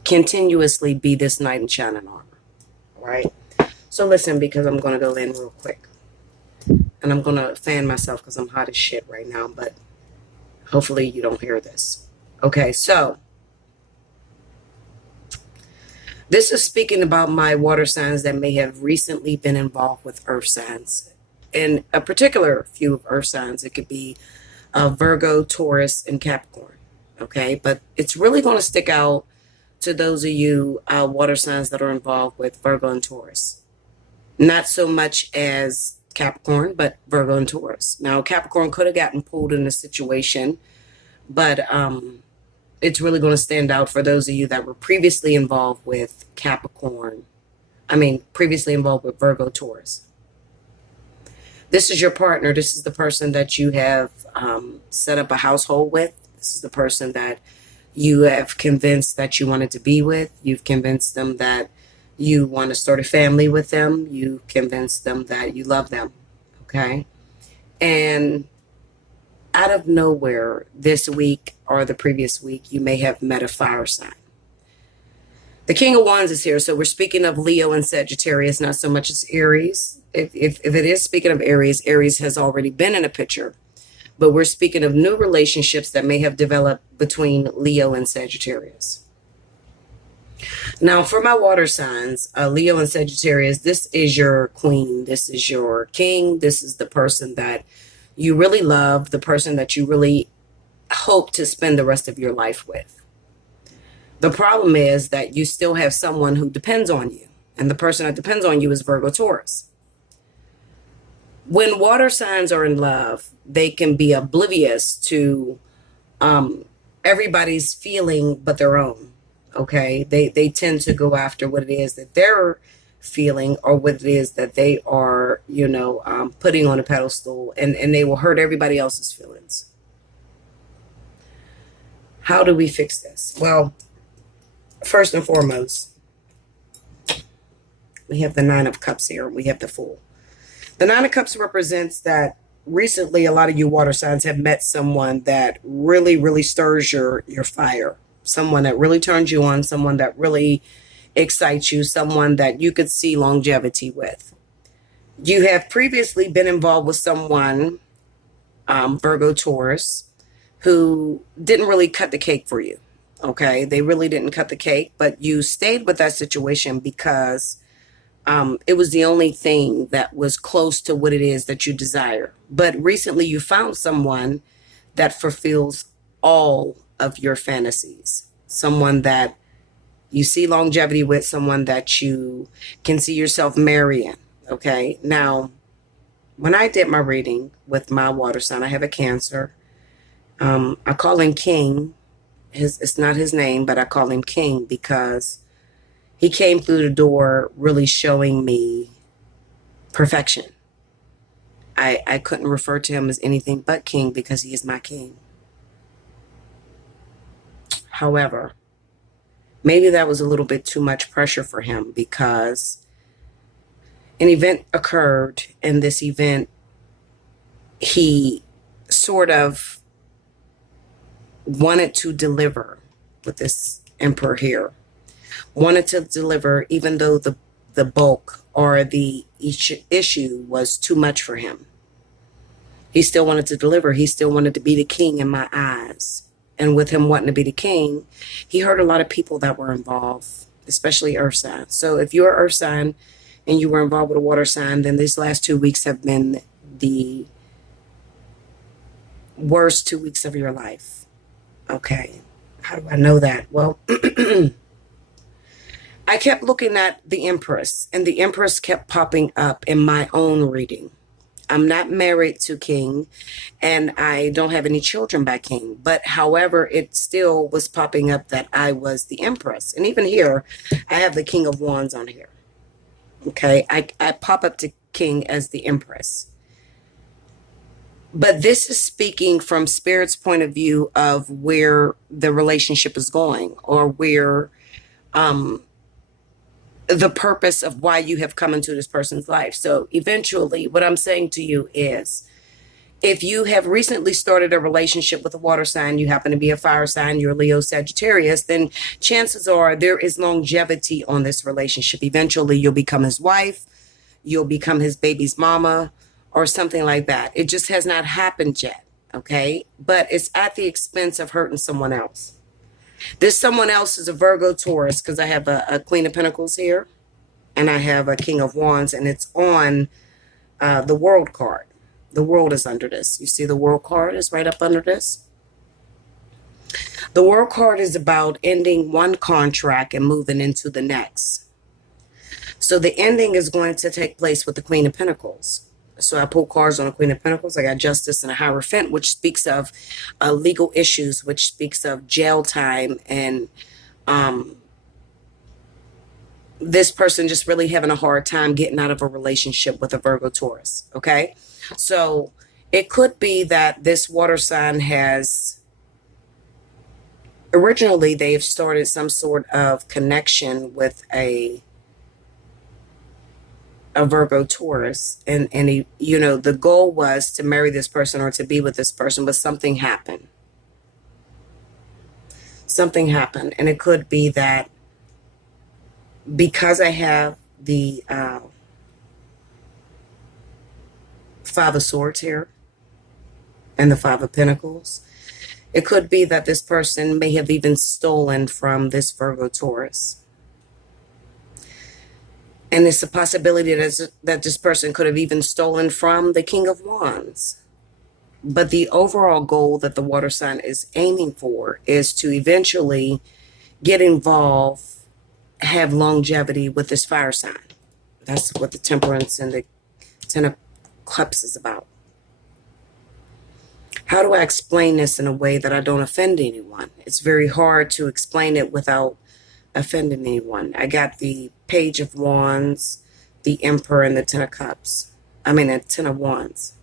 continuously be this knight in shining armor, right? So listen, because I'm going to go in real quick. And I'm going to fan myself because I'm hot as shit right now, but hopefully you don't hear this. Okay, so this is speaking about my water signs that may have recently been involved with earth signs. In a particular few of earth signs, it could be Virgo, Taurus, and Capricorn. Okay, but it's really going to stick out to those of you water signs that are involved with Virgo and Taurus. Not so much as Capricorn, but Virgo and Taurus. Now, Capricorn could have gotten pulled in a situation, but it's really going to stand out for those of you that were previously involved with previously involved with Virgo, Taurus. This is your partner. This is the person that you have set up a household with. This is the person that you have convinced that you wanted to be with. You've convinced them that you want to start a family with them. You convinced them that you love them. Okay. And out of nowhere this week or the previous week, you may have met a fire sign. The King of Wands is here. So we're speaking of Leo and Sagittarius, not so much as Aries. If it is speaking of Aries, Aries has already been in a picture. But we're speaking of new relationships that may have developed between Leo and Sagittarius. Now, for my water signs, Leo and Sagittarius, this is your queen. This is your king. This is the person that you really love, the person that you really hope to spend the rest of your life with. The problem is that you still have someone who depends on you. And the person that depends on you is Virgo, Taurus. When water signs are in love, they can be oblivious to everybody's feeling but their own. Okay, they tend to go after what it is that they're feeling or what it is that they are, putting on a pedestal, and they will hurt everybody else's feelings. How do we fix this? Well, first and foremost, we have the Nine of Cups here. We have the Fool. The Nine of Cups represents that recently a lot of you water signs have met someone that really, really stirs your fire. Someone that really turns you on, someone that really excites you, someone that you could see longevity with. You have previously been involved with someone, Virgo, Taurus, who didn't really cut the cake for you. Okay, they really didn't cut the cake, but you stayed with that situation because it was the only thing that was close to what it is that you desire. But recently you found someone that fulfills all of your fantasies. Someone that you see longevity with, someone that you can see yourself marrying. Okay. Now, when I did my reading with my water sign, I have a Cancer. I call him King. It's not his name, but I call him King because he came through the door really showing me perfection. I couldn't refer to him as anything but King because he is my king. However, maybe that was a little bit too much pressure for him because an event occurred. In this event, he sort of wanted to deliver with this Emperor here. Wanted to deliver even though the bulk or the issue was too much for him. He still wanted to deliver. He still wanted to be the king in my eyes. And with him wanting to be the king, he hurt a lot of people that were involved, especially earth signs. So if you're an earth sign and you were involved with a water sign, then these last 2 weeks have been the worst 2 weeks of your life. Okay. How do I know that? Well, I kept looking at the Empress, and the Empress kept popping up in my own reading. I'm not married to King, and I don't have any children by King. But however, it still was popping up that I was the Empress. And even here, I have the King of Wands on here. Okay, I pop up to King as the Empress. But this is speaking from Spirit's point of view of where the relationship is going, or where the purpose of why you have come into this person's life. So eventually, what I'm saying to you is, if you have recently started a relationship with a water sign, you happen to be a fire sign, you're Leo, Sagittarius, then chances are there is longevity on this relationship. Eventually, you'll become his wife, you'll become his baby's mama, or something like that. It just has not happened yet, okay? But it's at the expense of hurting someone else. This someone else is a Virgo, Taurus, because I have a Queen of Pentacles here, and I have a King of Wands, and it's on the World card. The World is under this. You see the World card is right up under this? The World card is about ending one contract and moving into the next. So the ending is going to take place with the Queen of Pentacles. So I pulled cards on the Queen of Pentacles. I got Justice and a Hierophant, which speaks of legal issues, which speaks of jail time, and this person just really having a hard time getting out of a relationship with a Virgo Taurus, okay? So it could be that this water sign has, originally they've started some sort of connection with a Virgo Taurus, and he, you know, the goal was to marry this person or to be with this person, but something happened. Something happened, and it could be that because I have the Five of Swords here and the Five of Pentacles, it could be that this person may have even stolen from this Virgo Taurus. And it's a possibility that this person could have even stolen from the King of Wands. But the overall goal that the water sign is aiming for is to eventually get involved, have longevity with this fire sign. That's what the Temperance and the Ten of Cups is about. How do I explain this in a way that I don't offend anyone? It's very hard to explain it without offending anyone. I got the Page of Wands, the Emperor, and the Ten of Cups. I mean, the Ten of Wands.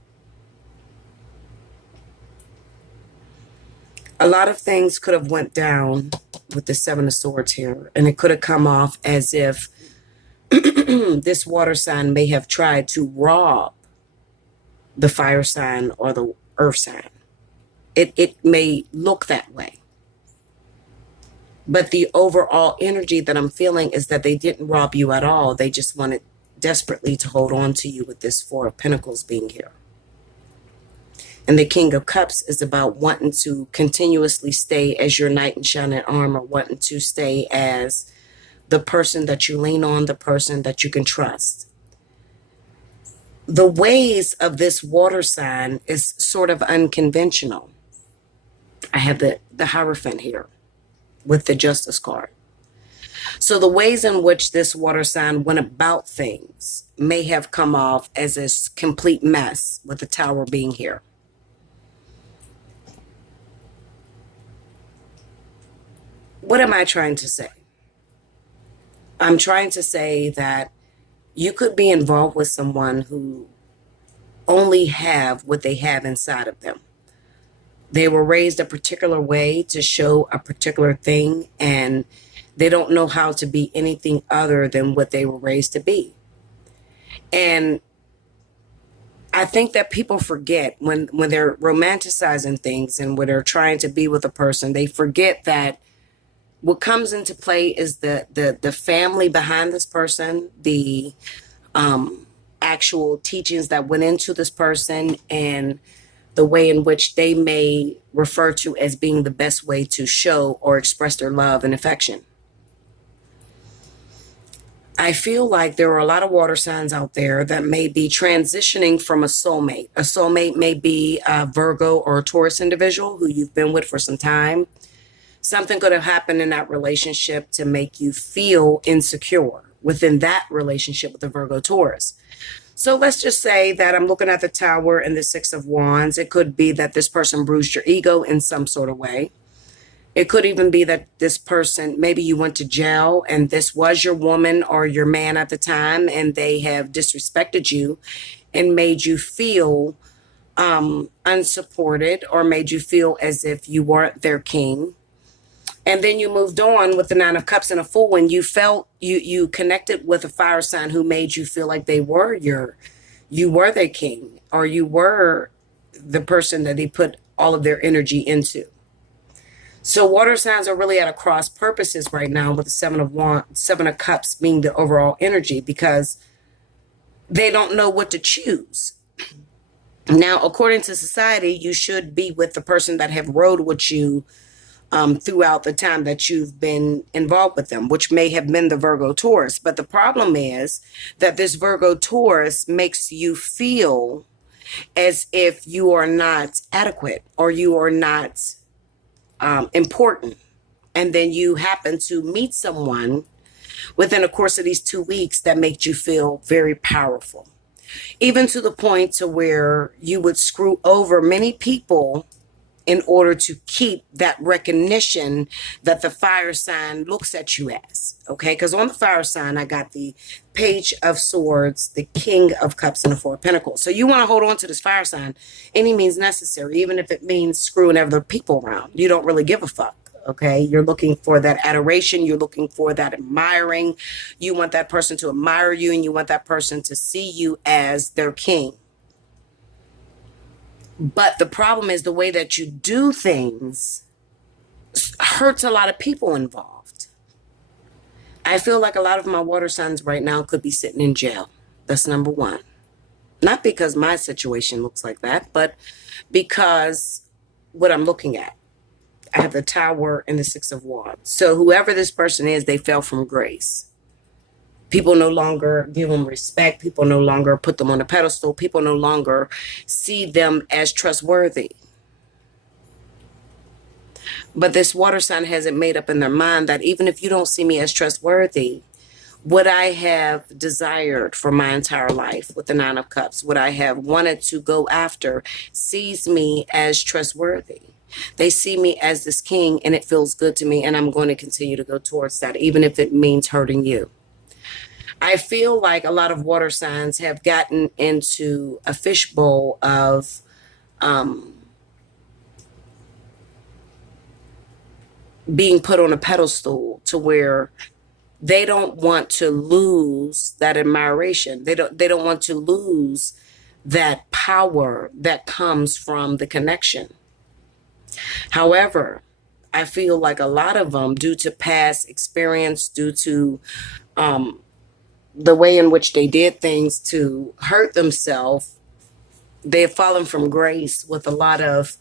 A lot of things could have went down with the Seven of Swords here, and it could have come off as if this water sign may have tried to rob the fire sign or the earth sign. It may look that way. But the overall energy that I'm feeling is that they didn't rob you at all. They just wanted desperately to hold on to you with this Four of Pentacles being here. And the King of Cups is about wanting to continuously stay as your knight in shining armor, wanting to stay as the person that you lean on, the person that you can trust. The ways of this water sign is sort of unconventional. I have the Hierophant here with the Justice card. So the ways in which this water sign went about things may have come off as a complete mess, with the Tower being here. What am I trying to say? I'm trying to say that you could be involved with someone who only have what they have inside of them. They were raised a particular way to show a particular thing, and they don't know how to be anything other than what they were raised to be. And I think that people forget when they're romanticizing things and when they're trying to be with a person, they forget that what comes into play is the family behind this person, the actual teachings that went into this person, and the way in which they may refer to as being the best way to show or express their love and affection. I feel like there are a lot of water signs out there that may be transitioning from a soulmate. A soulmate may be a Virgo or a Taurus individual who you've been with for some time. Something could have happened in that relationship to make you feel insecure within that relationship with the Virgo Taurus. So let's just say that I'm looking at the Tower and the Six of Wands. It could be that this person bruised your ego in some sort of way. It could even be that this person, maybe you went to jail and this was your woman or your man at the time, and they have disrespected you and made you feel unsupported, or made you feel as if you weren't their king. And then you moved on with the Nine of Cups and a Fool, and you felt you connected with a fire sign who made you feel like you were their king, or you were the person that they put all of their energy into. So water signs are really at a cross purposes right now with the Seven of Cups being the overall energy, because they don't know what to choose. Now, according to society, you should be with the person that have rode with you throughout the time that you've been involved with them, which may have been the Virgo Taurus. But the problem is that this Virgo Taurus makes you feel as if you are not adequate, or you are not important. And then you happen to meet someone within the course of these 2 weeks that makes you feel very powerful, even to the point to where you would screw over many people in order to keep that recognition that the fire sign looks at you as. Okay, because on the fire sign, I got the Page of Swords, the King of Cups, and the Four of Pentacles. So you want to hold on to this fire sign any means necessary, even if it means screwing other people around. You don't really give a fuck. Okay, you're looking for that adoration. You're looking for that admiring. You want that person to admire you, and you want that person to see you as their king. But the problem is the way that you do things hurts a lot of people involved. I feel like a lot of my water signs right now could be sitting in jail. That's number one. Not because my situation looks like that, but because what I'm looking at. I have the Tower and the Six of Wands. So whoever this person is, they fell from grace. People no longer give them respect. People no longer put them on a pedestal. People no longer see them as trustworthy. But this water sign hasn't made up in their mind that even if you don't see me as trustworthy, what I have desired for my entire life with the Nine of Cups, what I have wanted to go after, sees me as trustworthy. They see me as this king, and it feels good to me, and I'm going to continue to go towards that, even if it means hurting you. I feel like a lot of water signs have gotten into a fishbowl of being put on a pedestal, to where they don't want to lose that admiration. They don't want to lose that power that comes from the connection. However, I feel like a lot of them, due to past experience, due to the way in which they did things to hurt themselves, they've fallen from grace with a lot of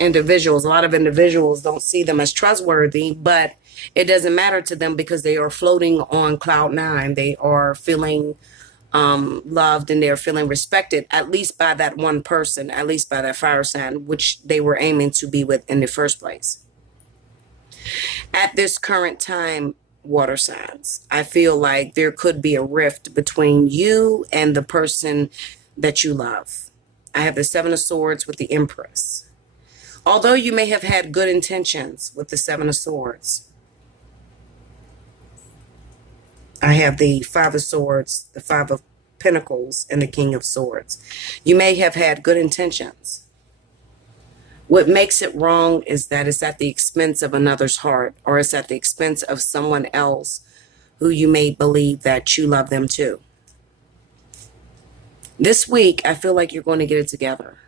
individuals. A lot of individuals don't see them as trustworthy, but it doesn't matter to them, because they are floating on cloud nine. They are feeling loved, and they're feeling respected, at least by that one person, at least by that fire sign, which they were aiming to be with in the first place. At this current time, water signs, I feel like there could be a rift between you and the person that you love. I have the Seven of Swords with the Empress. Although you may have had good intentions with the Seven of Swords, I have the Five of Swords, the Five of Pentacles, and the King of Swords. You may have had good intentions. What makes it wrong is that it's at the expense of another's heart, or it's at the expense of someone else who you may believe that you love them too. This week, I feel like you're going to get it together.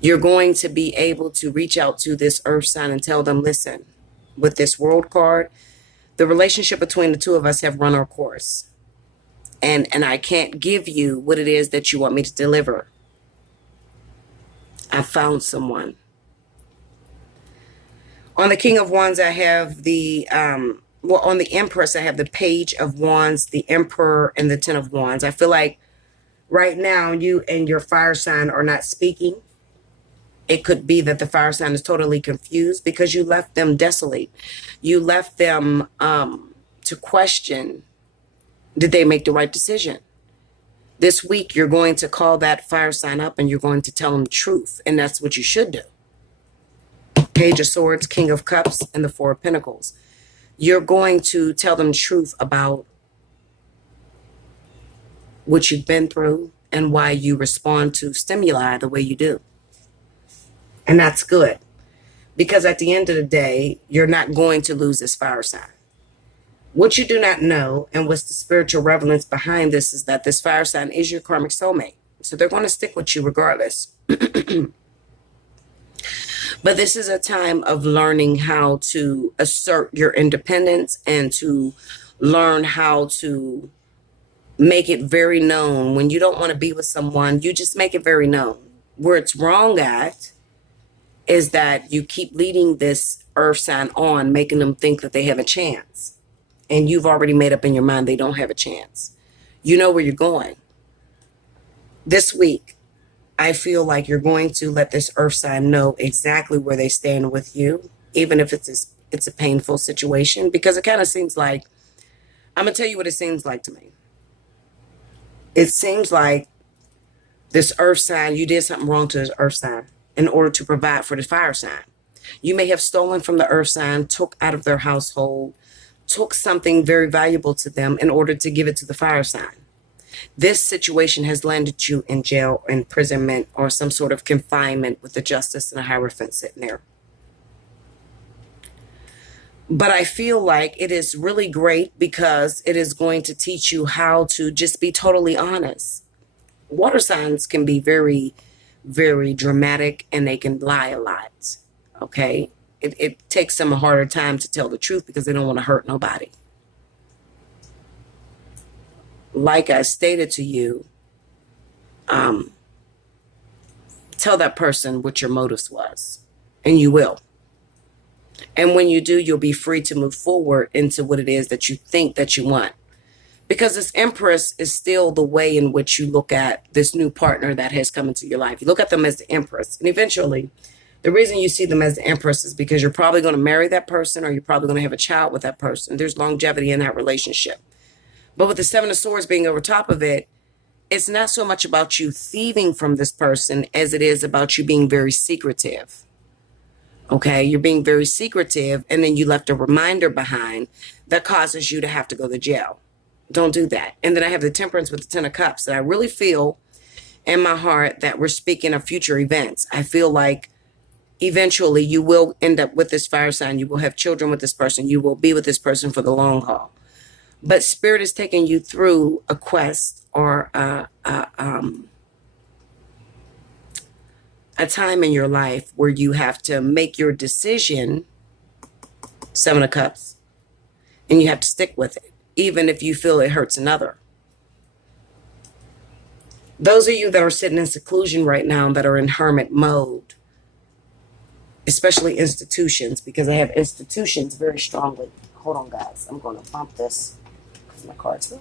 You're going to be able to reach out to this earth sign and tell them, listen, with this World card, the relationship between the two of us have run our course. And I can't give you what it is that you want me to deliver. I found someone. On the King of Wands, I have the, on the Empress, I have the Page of Wands, the Emperor, and the Ten of Wands. I feel like right now you and your fire sign are not speaking. It could be that the fire sign is totally confused because you left them desolate. You left them to question, did they make the right decision? This week, you're going to call that fire sign up and you're going to tell them the truth. And that's what you should do. Page of Swords, King of Cups, and the Four of Pentacles. You're going to tell them the truth about what you've been through and why you respond to stimuli the way you do. And that's good. Because at the end of the day, you're not going to lose this fire sign. What you do not know, and what's the spiritual relevance behind this, is that this fire sign is your karmic soulmate. So they're going to stick with you regardless. But this is a time of learning how to assert your independence and to learn how to make it very known. When you don't want to be with someone, you just make it very known. Where it's wrong at is that you keep leading this earth sign on, making them think that they have a chance. And you've already made up in your mind they don't have a chance. You know where you're going. This week, I feel like you're going to let this earth sign know exactly where they stand with you, even if it's a painful situation, because it kind of seems like, I'm going to tell you what it seems like to me. It seems like this earth sign, you did something wrong to this earth sign in order to provide for the fire sign. You may have stolen from the earth sign, took out of their household, took something very valuable to them in order to give it to the fire sign. This situation has landed you in jail, imprisonment, or some sort of confinement with the justice and a hierophant sitting there. But I feel like it is really great because it is going to teach you how to just be totally honest. Water signs can be very, very dramatic, and they can lie a lot. Okay? It takes them a harder time to tell the truth because they don't want to hurt nobody. Like I stated to you, tell that person what your motives was, and you will. And when you do, you'll be free to move forward into what it is that you think that you want. Because this Empress is still the way in which you look at this new partner that has come into your life. You look at them as the Empress. And eventually, the reason you see them as the Empress is because you're probably going to marry that person, or you're probably going to have a child with that person. There's longevity in that relationship. But with the Seven of Swords being over top of it, it's not so much about you thieving from this person as it is about you being very secretive. Okay, you're being very secretive, and then you left a reminder behind that causes you to have to go to jail. Don't do that. And then I have the Temperance with the Ten of Cups, and I really feel in my heart that we're speaking of future events. I feel like eventually you will end up with this fire sign. You will have children with this person. You will be with this person for the long haul. But Spirit is taking you through a quest or a time in your life where you have to make your decision, Seven of Cups, and you have to stick with it, even if you feel it hurts another. Those of you that are sitting in seclusion right now, that are in hermit mode, especially institutions, because I have institutions very strongly. Hold on, guys. I'm going to bump this because my card's up.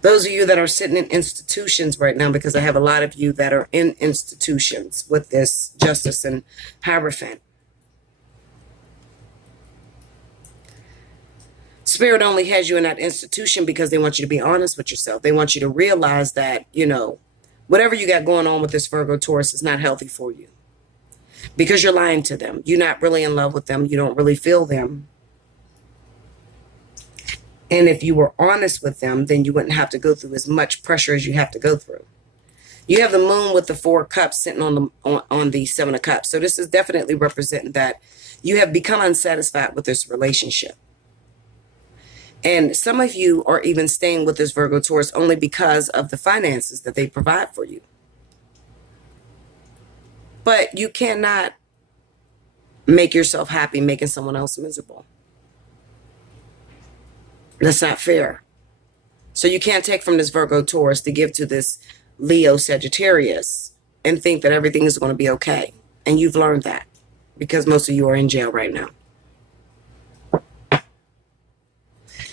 Those of you that are sitting in institutions right now, because I have a lot of you that are in institutions with this Justice and Hierophant. Spirit only has you in that institution because they want you to be honest with yourself. They want you to realize that, you know, whatever you got going on with this Virgo Taurus is not healthy for you. Because you're lying to them. You're not really in love with them. You don't really feel them. And if you were honest with them, then you wouldn't have to go through as much pressure as you have to go through. You have the Moon with the Four of Cups sitting on the Seven of Cups. So this is definitely representing that you have become unsatisfied with this relationship. And some of you are even staying with this Virgo Taurus only because of the finances that they provide for you. But you cannot make yourself happy making someone else miserable. That's not fair. So you can't take from this Virgo Taurus to give to this Leo Sagittarius and think that everything is going to be okay. And you've learned that because most of you are in jail right now.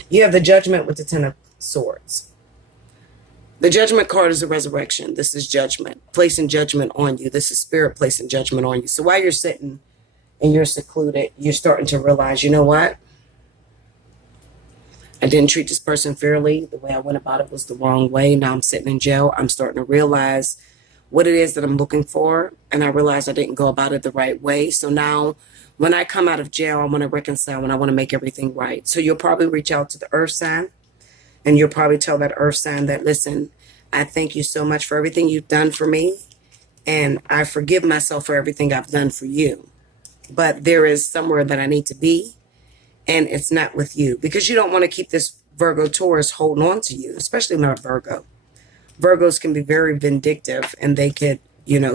You have the Judgment with the Ten of Swords. The Judgment card is a resurrection. This is judgment, placing judgment on you. This is Spirit placing judgment on you. So while you're sitting and you're secluded, you're starting to realize, you know what? I didn't treat this person fairly. The way I went about it was the wrong way. Now I'm sitting in jail. I'm starting to realize what it is that I'm looking for. And I realized I didn't go about it the right way. So now when I come out of jail, I want to reconcile and I want to make everything right. So you'll probably reach out to the earth sign and you'll probably tell that earth sign that, listen, I thank you so much for everything you've done for me. and I forgive myself for everything I've done for you. But there is somewhere that I need to be, and it's not with you, because you don't want to keep this Virgo Taurus holding on to you, especially not Virgo. Virgos can be very vindictive, and they could,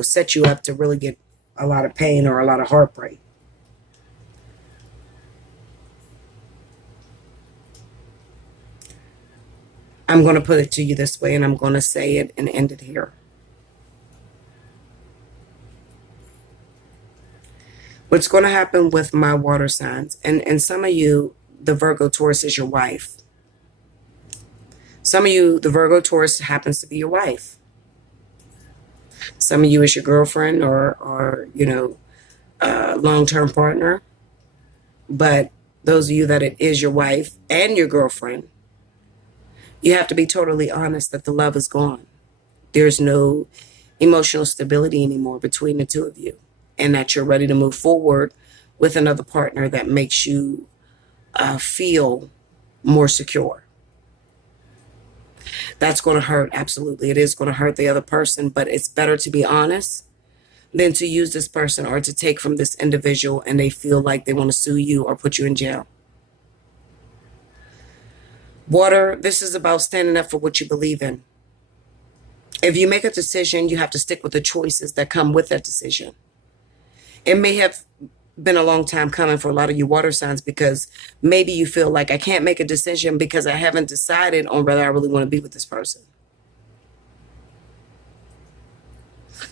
set you up to really get a lot of pain or a lot of heartbreak. I'm going to put it to you this way, and I'm going to say it and end it here. What's going to happen with my water signs, and some of you, the Virgo Taurus is your wife. Some of you, the Virgo Taurus happens to be your wife. Some of you is your girlfriend or long-term partner. But those of you that it is your wife and your girlfriend, you have to be totally honest that the love is gone. There's no emotional stability anymore between the two of you, and that you're ready to move forward with another partner that makes you feel more secure. That's going to hurt. Absolutely. It is going to hurt the other person, but it's better to be honest than to use this person or to take from this individual and they feel like they want to sue you or put you in jail. Water, this is about standing up for what you believe in. If you make a decision, you have to stick with the choices that come with that decision. It may have been a long time coming for a lot of you water signs, because maybe you feel like I can't make a decision because I haven't decided on whether I really want to be with this person.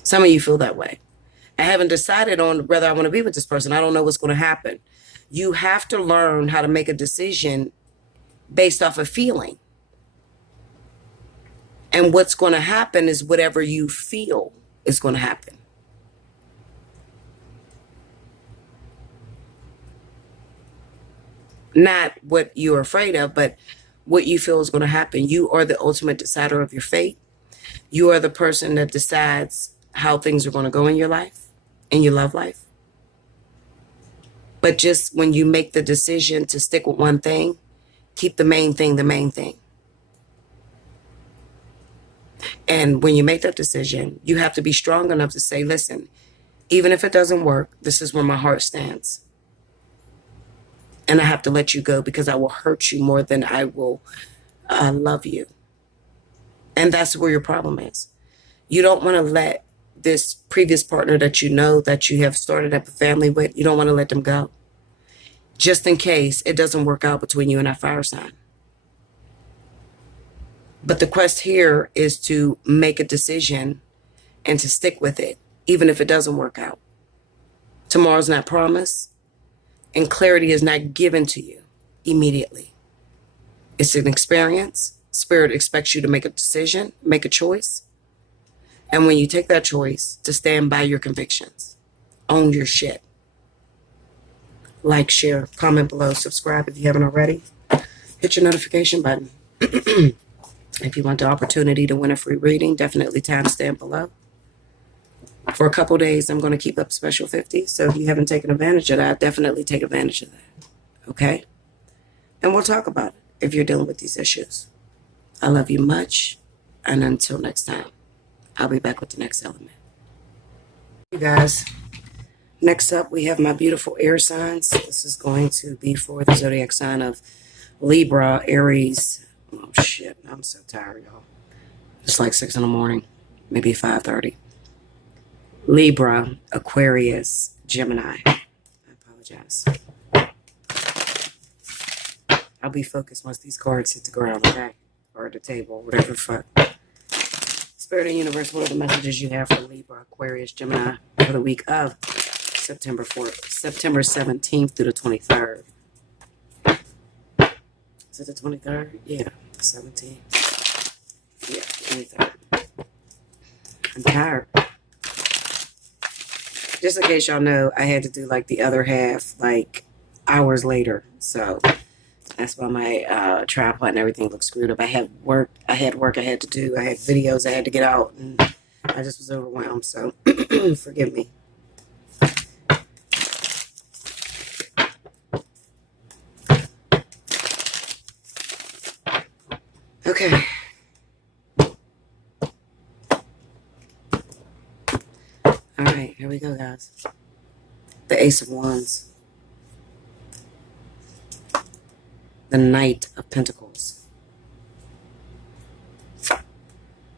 Some of you feel that way. I haven't decided on whether I want to be with this person. I don't know what's going to happen. You have to learn how to make a decision based off of feeling. And what's going to happen is whatever you feel is going to happen. Not what you're afraid of, but what you feel is going to happen. You are the ultimate decider of your fate. You are the person that decides how things are going to go in your life, in your love life. But just when you make the decision to stick with one thing, keep the main thing the main thing. And when you make that decision, you have to be strong enough to say, listen, even if it doesn't work, this is where my heart stands. And I have to let you go because I will hurt you more than I will love you. And that's where your problem is. You don't want to let this previous partner that you know that you have started up a family with, you don't want to let them go. Just in case it doesn't work out between you and that fire sign. But the quest here is to make a decision and to stick with it, even if it doesn't work out. Tomorrow's not promised. And clarity is not given to you immediately. It's an experience. Spirit expects you to make a decision, make a choice. And when you take that choice, to stand by your convictions. Own your shit. Like, share, comment below, subscribe if you haven't already. Hit your notification button. If you want the opportunity to win a free reading, definitely timestamp below. For a couple days, I'm going to keep up special 50. So if you haven't taken advantage of that, definitely take advantage of that. Okay? And we'll talk about it if you're dealing with these issues. I love you much. And until next time, I'll be back with the next element. You guys, next up, we have my beautiful air signs. This is going to be for the zodiac sign of Libra, Aries. Oh, shit. I'm so tired, y'all. It's like 6 in the morning, maybe 5:30. Libra, Aquarius, Gemini. I apologize. I'll be focused once these cards hit the ground, okay? Or the table, whatever the fuck. Spirit and Universe, what are the messages you have for Libra, Aquarius, Gemini for the week of September 17th through the 23rd? Is it the 23rd? Yeah, 17th. Yeah, 23rd. I'm tired. Just in case y'all know, I had to do like the other half like hours later. So that's why my tripod and everything looks screwed up. I had work I had to do. I had videos I had to get out. And I just was overwhelmed. So forgive me. Okay. right, here we go, guys. The Ace of Wands. The Knight of Pentacles.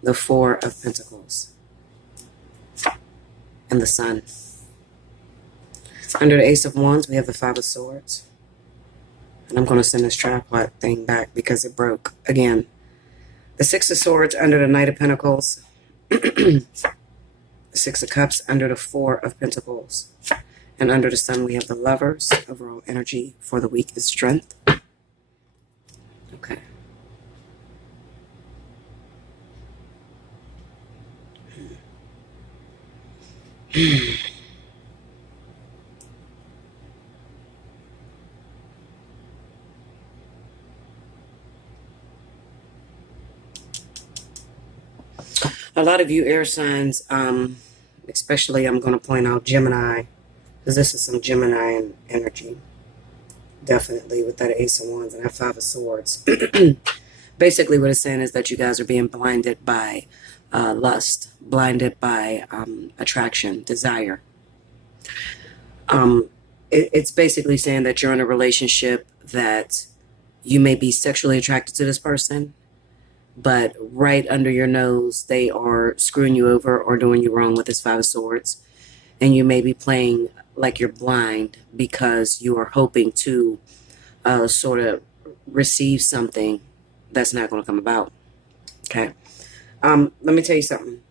The Four of Pentacles. And the Sun. Under the Ace of Wands, we have the Five of Swords. And I'm going to send this tripod thing back because it broke again. The Six of Swords under the Knight of Pentacles. The Six of Cups under the Four of Pentacles. And under the Sun, we have the Lovers. Overall energy for the week is strength. Okay. A lot of you air signs, especially I'm going to point out Gemini, because this is some Gemini energy. Definitely with that Ace of Wands and that Five of Swords. Basically what it's saying is that you guys are being blinded by lust, blinded by attraction, desire. It's basically saying that you're in a relationship that you may be sexually attracted to this person, but right under your nose, they are screwing you over or doing you wrong with this Five of Swords. And you may be playing like you're blind because you are hoping to sort of receive something that's not going to come about. Okay. Let me tell you something.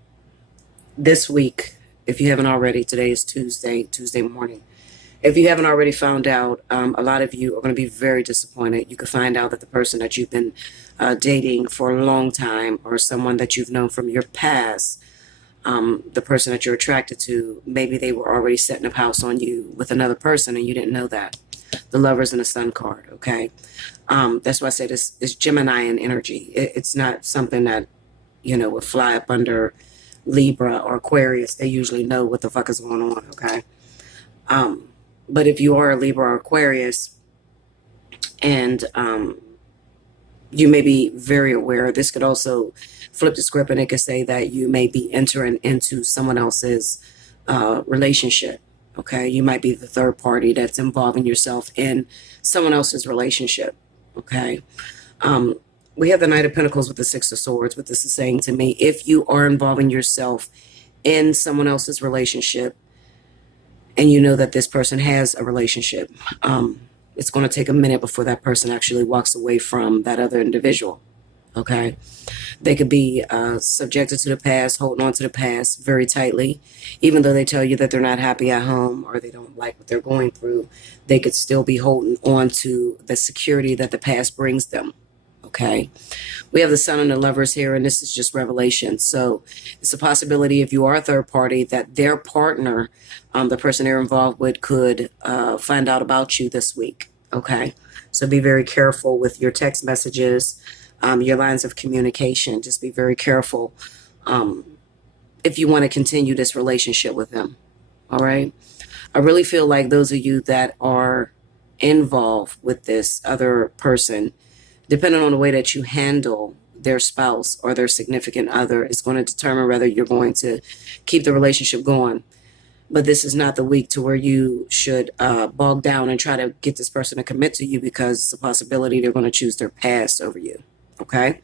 This week, if you haven't already, today is Tuesday morning. If you haven't already found out, a lot of you are going to be very disappointed. You could find out that the person that you've been dating for a long time, or someone that you've known from your past, the person that you're attracted to, maybe they were already setting up house on you with another person and you didn't know that. The Lovers and the Sun card, okay? That's why I say this is Gemini energy. It's not something that, you know, would fly up under Libra or Aquarius. They usually know what the fuck is going on, okay? But if you are a Libra or Aquarius, and you may be very aware, this could also flip the script, and it could say that you may be entering into someone else's relationship. Okay, you might be the third party that's involving yourself in someone else's relationship. Okay, we have the Knight of Pentacles with the Six of Swords. What this is saying to me, if you are involving yourself in someone else's relationship, and you know that this person has a relationship, it's going to take a minute before that person actually walks away from that other individual. Okay, they could be subjected to the past, holding on to the past very tightly, even though they tell you that they're not happy at home or they don't like what they're going through. They could still be holding on to the security that the past brings them. Okay, we have the Sun and the Lovers here, and this is just revelation. So it's a possibility, if you are a third party, that their partner, the person they're involved with, could find out about you this week. Okay, so be very careful with your text messages, your lines of communication. Just be very careful if you want to continue this relationship with them. All right, I really feel like those of you that are involved with this other person, depending on the way that you handle their spouse or their significant other, is going to determine whether you're going to keep the relationship going. But this is not the week to where you should bog down and try to get this person to commit to you, because it's a possibility they're going to choose their past over you. Okay?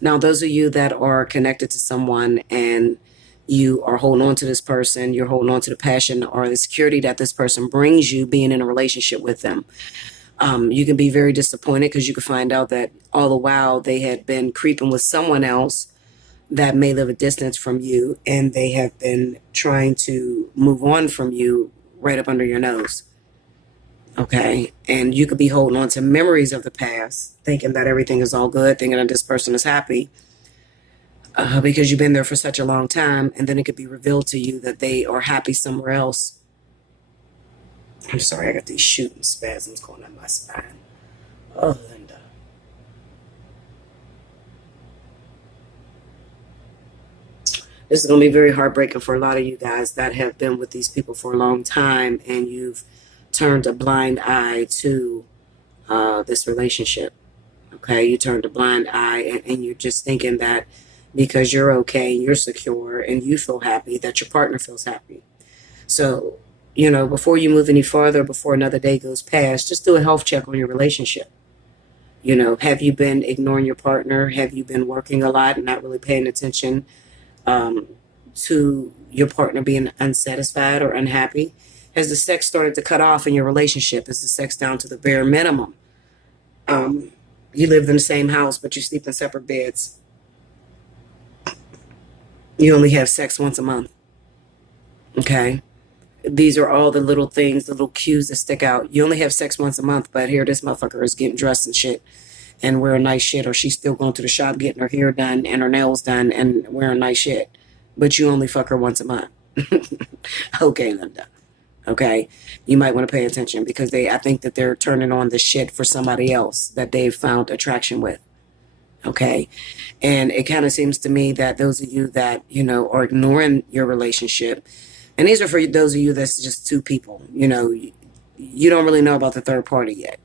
Now, those of you that are connected to someone and you are holding on to this person, you're holding on to the passion or the security that this person brings you being in a relationship with them. You can be very disappointed because you can find out that all the while they had been creeping with someone else that may live a distance from you, and they have been trying to move on from you right up under your nose. Okay, and you could be holding on to memories of the past, thinking that everything is all good, thinking that this person is happy, because you've been there for such a long time, and then it could be revealed to you that they are happy somewhere else. I'm sorry, I got these shooting spasms going on my spine. Oh, Linda. This is going to be very heartbreaking for a lot of you guys that have been with these people for a long time, and you've turned a blind eye to this relationship. Okay, you turned a blind eye, and you're just thinking that because you're okay, you're secure, and you feel happy, that your partner feels happy. So, before you move any farther, before another day goes past, just do a health check on your relationship. Have you been ignoring your partner? Have you been working a lot and not really paying attention um, to your partner being unsatisfied or unhappy? Has the sex started to cut off in your relationship? Is the sex down to the bare minimum? Um, you live in the same house, but you sleep in separate beds. You only have sex once a month. Okay. These are all the little things, the little cues that stick out. You only have sex once a month, but here this motherfucker is getting dressed and shit and wearing nice shit, or she's still going to the shop getting her hair done and her nails done and wearing nice shit. But you only fuck her once a month. Okay, Linda. Okay. You might want to pay attention because I think that they're turning on the shit for somebody else that they've found attraction with. Okay. And it kind of seems to me that those of you that, are ignoring your relationship, and these are for those of you that's just two people, you don't really know about the third party yet.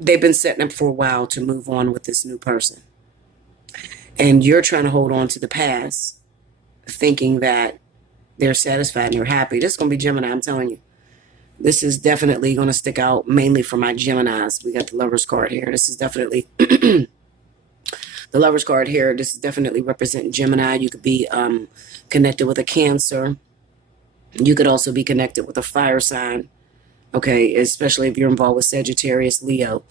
They've been setting up for a while to move on with this new person. And you're trying to hold on to the past, thinking that they're satisfied and you're happy. This is going to be Gemini, I'm telling you. This is definitely going to stick out mainly for my Geminis. We got the Lover's card here. This is definitely the Lover's card here. This is definitely representing Gemini. You could be connected with a Cancer. You could also be connected with a fire sign. Okay, especially if you're involved with Sagittarius, Leo.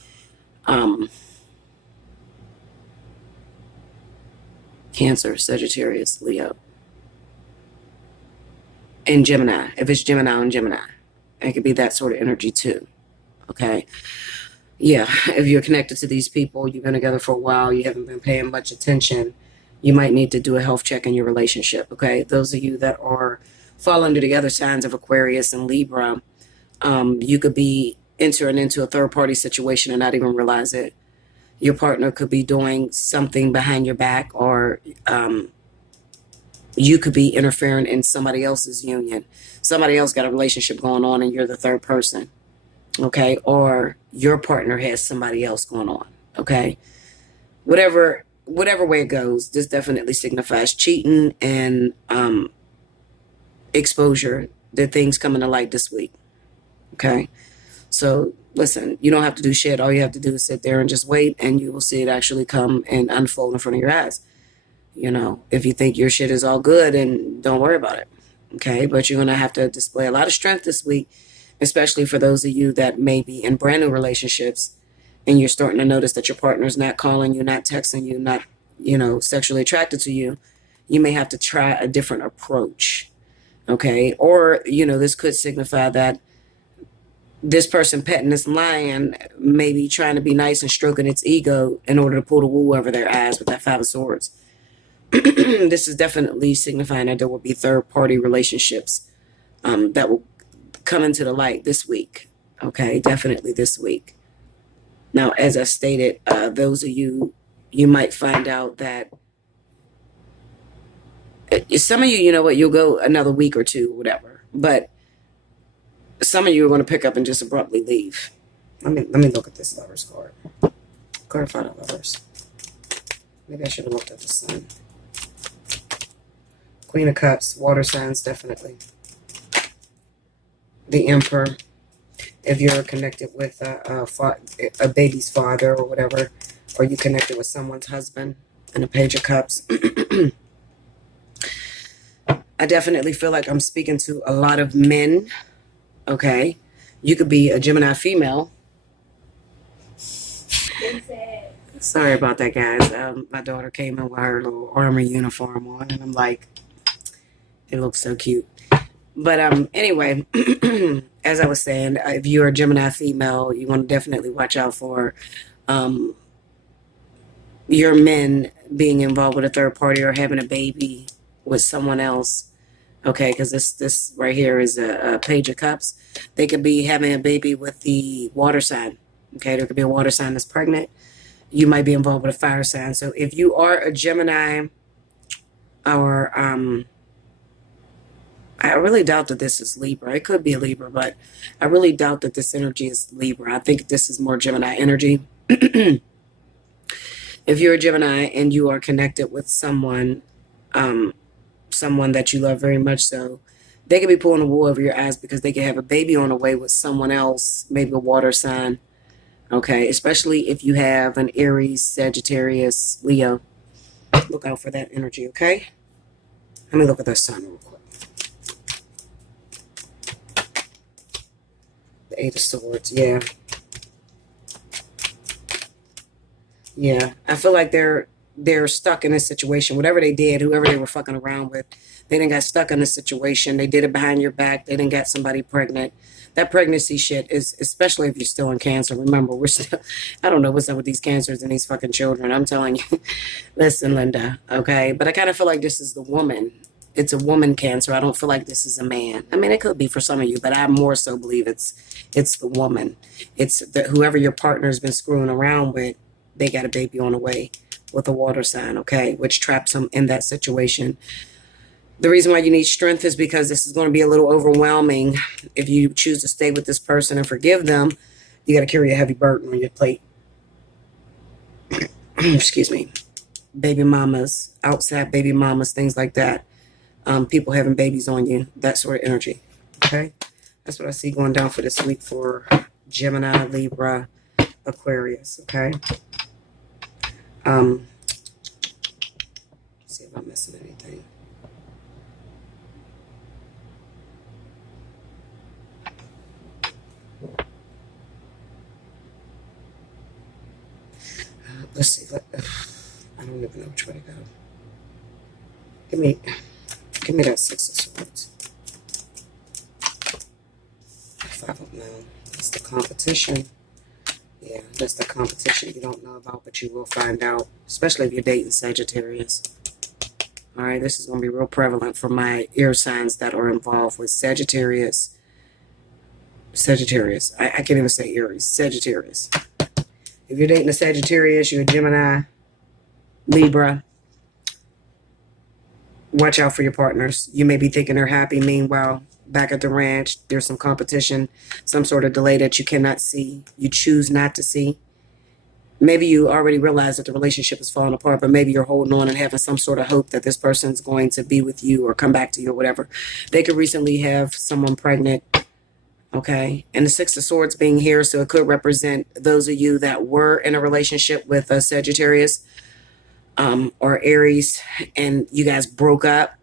Cancer, Sagittarius, Leo. And Gemini. If it's Gemini and Gemini. It could be that sort of energy too. Okay. Yeah. If you're connected to these people, you've been together for a while, you haven't been paying much attention, you might need to do a health check in your relationship. Okay. Those of you that fall under the other signs of Aquarius and Libra, you could be entering into a third party situation and not even realize it. Your partner could be doing something behind your back, or you could be interfering in somebody else's union. Somebody else got a relationship going on and you're the third person. Okay. Or your partner has somebody else going on. Okay. Whatever way it goes, this definitely signifies cheating and exposure. The things coming to light this week. Okay. So listen, you don't have to do shit. All you have to do is sit there and just wait, and you will see it actually come and unfold in front of your eyes. If you think your shit is all good, and don't worry about it. Okay. But you're going to have to display a lot of strength this week, especially for those of you that may be in brand new relationships and you're starting to notice that your partner's not calling you, not texting you, not, sexually attracted to you. You may have to try a different approach. Okay. Or, this could signify that this person petting this lion may be trying to be nice and stroking its ego in order to pull the wool over their eyes with that Five of Swords. This is definitely signifying that there will be third-party relationships that will come into the light this week. Okay, definitely this week. Now, as I stated, those of you might find out that some of you, you'll go another week or two, whatever. But some of you are going to pick up and just abruptly leave. Let me look at this Lover's card. Clarify the Lovers. Maybe I should have looked at the Sun. Queen of Cups, water signs, definitely. The Emperor. If you're connected with a baby's father or whatever, or you connected with someone's husband, and a Page of Cups. I definitely feel like I'm speaking to a lot of men. Okay. You could be a Gemini female. Sorry about that, guys. My daughter came in with her little army uniform on, and I'm like, it looks so cute. But anyway, as I was saying, if you're a Gemini female, you want to definitely watch out for your men being involved with a third party or having a baby with someone else. Okay, because this right here is a Page of Cups. They could be having a baby with the water sign. Okay, there could be a water sign that's pregnant. You might be involved with a fire sign. So if you are a Gemini, or I really doubt that this is Libra. It could be a Libra, but I really doubt that this energy is Libra. I think this is more Gemini energy. If you're a Gemini and you are connected with someone, someone that you love very much. So they could be pulling the wool over your eyes because they could have a baby on the way with someone else, maybe a water sign. Okay, especially if you have an Aries, Sagittarius, Leo. Look out for that energy, okay? Let me look at the sun real quick. The Eight of Swords, yeah. Yeah, I feel like they're stuck in this situation. Whatever they did, whoever they were fucking around with, they didn't got stuck in this situation. They did it behind your back. They didn't get somebody pregnant. That pregnancy shit is, especially if you're still in Cancer. Remember, we're still, I don't know what's up with these cancers and these fucking children. I'm telling you. Listen, Linda, okay? But I kind of feel like this is the woman. It's a woman Cancer. I don't feel like this is a man. I mean, it could be for some of you, but I more so believe it's the woman. It's whoever your partner's been screwing around with, they got a baby on the way with a water sign, okay, which traps them in that situation. The reason why you need strength is because this is going to be a little overwhelming. If you choose to stay with this person and forgive them, you got to carry a heavy burden on your plate. Excuse me. Baby mamas, outside baby mamas, things like that. People having babies on you, that sort of energy, okay? That's what I see going down for this week for Gemini, Libra, Aquarius, okay? See if I'm missing anything. Let's see. I don't even know which way to go. Give me that Six of Swords. Five of Nine. That's the competition. Yeah, that's the competition you don't know about, but you will find out, especially if you're dating Sagittarius. All right, this is going to be real prevalent for my air signs that are involved with Sagittarius. I can't even say Aries. Sagittarius. If you're dating a Sagittarius, you're a Gemini, Libra, watch out for your partners. You may be thinking they're happy. Meanwhile, back at the ranch, there's some competition, some sort of delay that you cannot see. You choose not to see. Maybe you already realize that the relationship is falling apart, but maybe you're holding on and having some sort of hope that this person's going to be with you or come back to you or whatever. They could recently have someone pregnant. Okay, and the Six of Swords being here, so it could represent those of you that were in a relationship with a Sagittarius or Aries, and you guys broke up,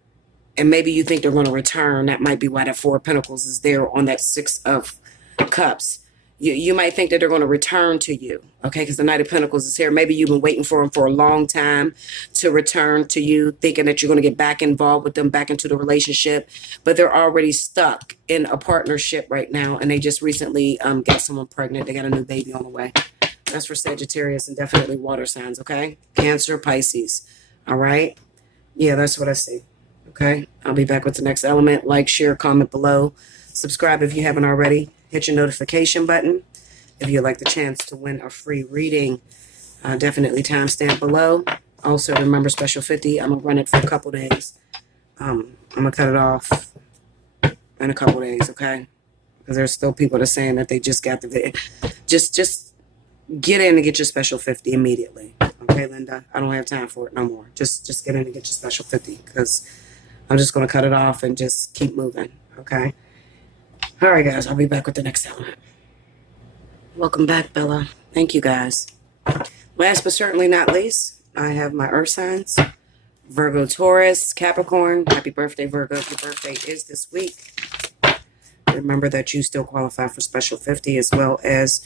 and maybe you think they're going to return. That might be why that Four of Pentacles is there on that Six of Cups. You might think that they're going to return to you, okay, because the Knight of Pentacles is here. Maybe you've been waiting for them for a long time to return to you, thinking that you're going to get back involved with them, back into the relationship, but they're already stuck in a partnership right now, and they just recently got someone pregnant. They got a new baby on the way. That's for Sagittarius and definitely water signs, okay? Cancer, Pisces, all right? Yeah, that's what I see, okay? I'll be back with the next element. Like, share, comment below. Subscribe if you haven't already. Hit your notification button if you'd like the chance to win a free reading. Definitely timestamp below. Also, remember Special 50. I'm going to run it for a couple days. I'm going to cut it off in a couple days, okay? Because there's still people that are saying that they just got the video. Just get in and get your Special 50 immediately. Okay, Linda? I don't have time for it no more. Just get in and get your Special 50 because I'm just going to cut it off and just keep moving, okay? All right, guys, I'll be back with the next element. Welcome back, Bella. Thank you, guys. Last but certainly not least, I have my earth signs. Virgo, Taurus, Capricorn. Happy birthday, Virgo. If your birthday is this week. Remember that you still qualify for Special 50 as well as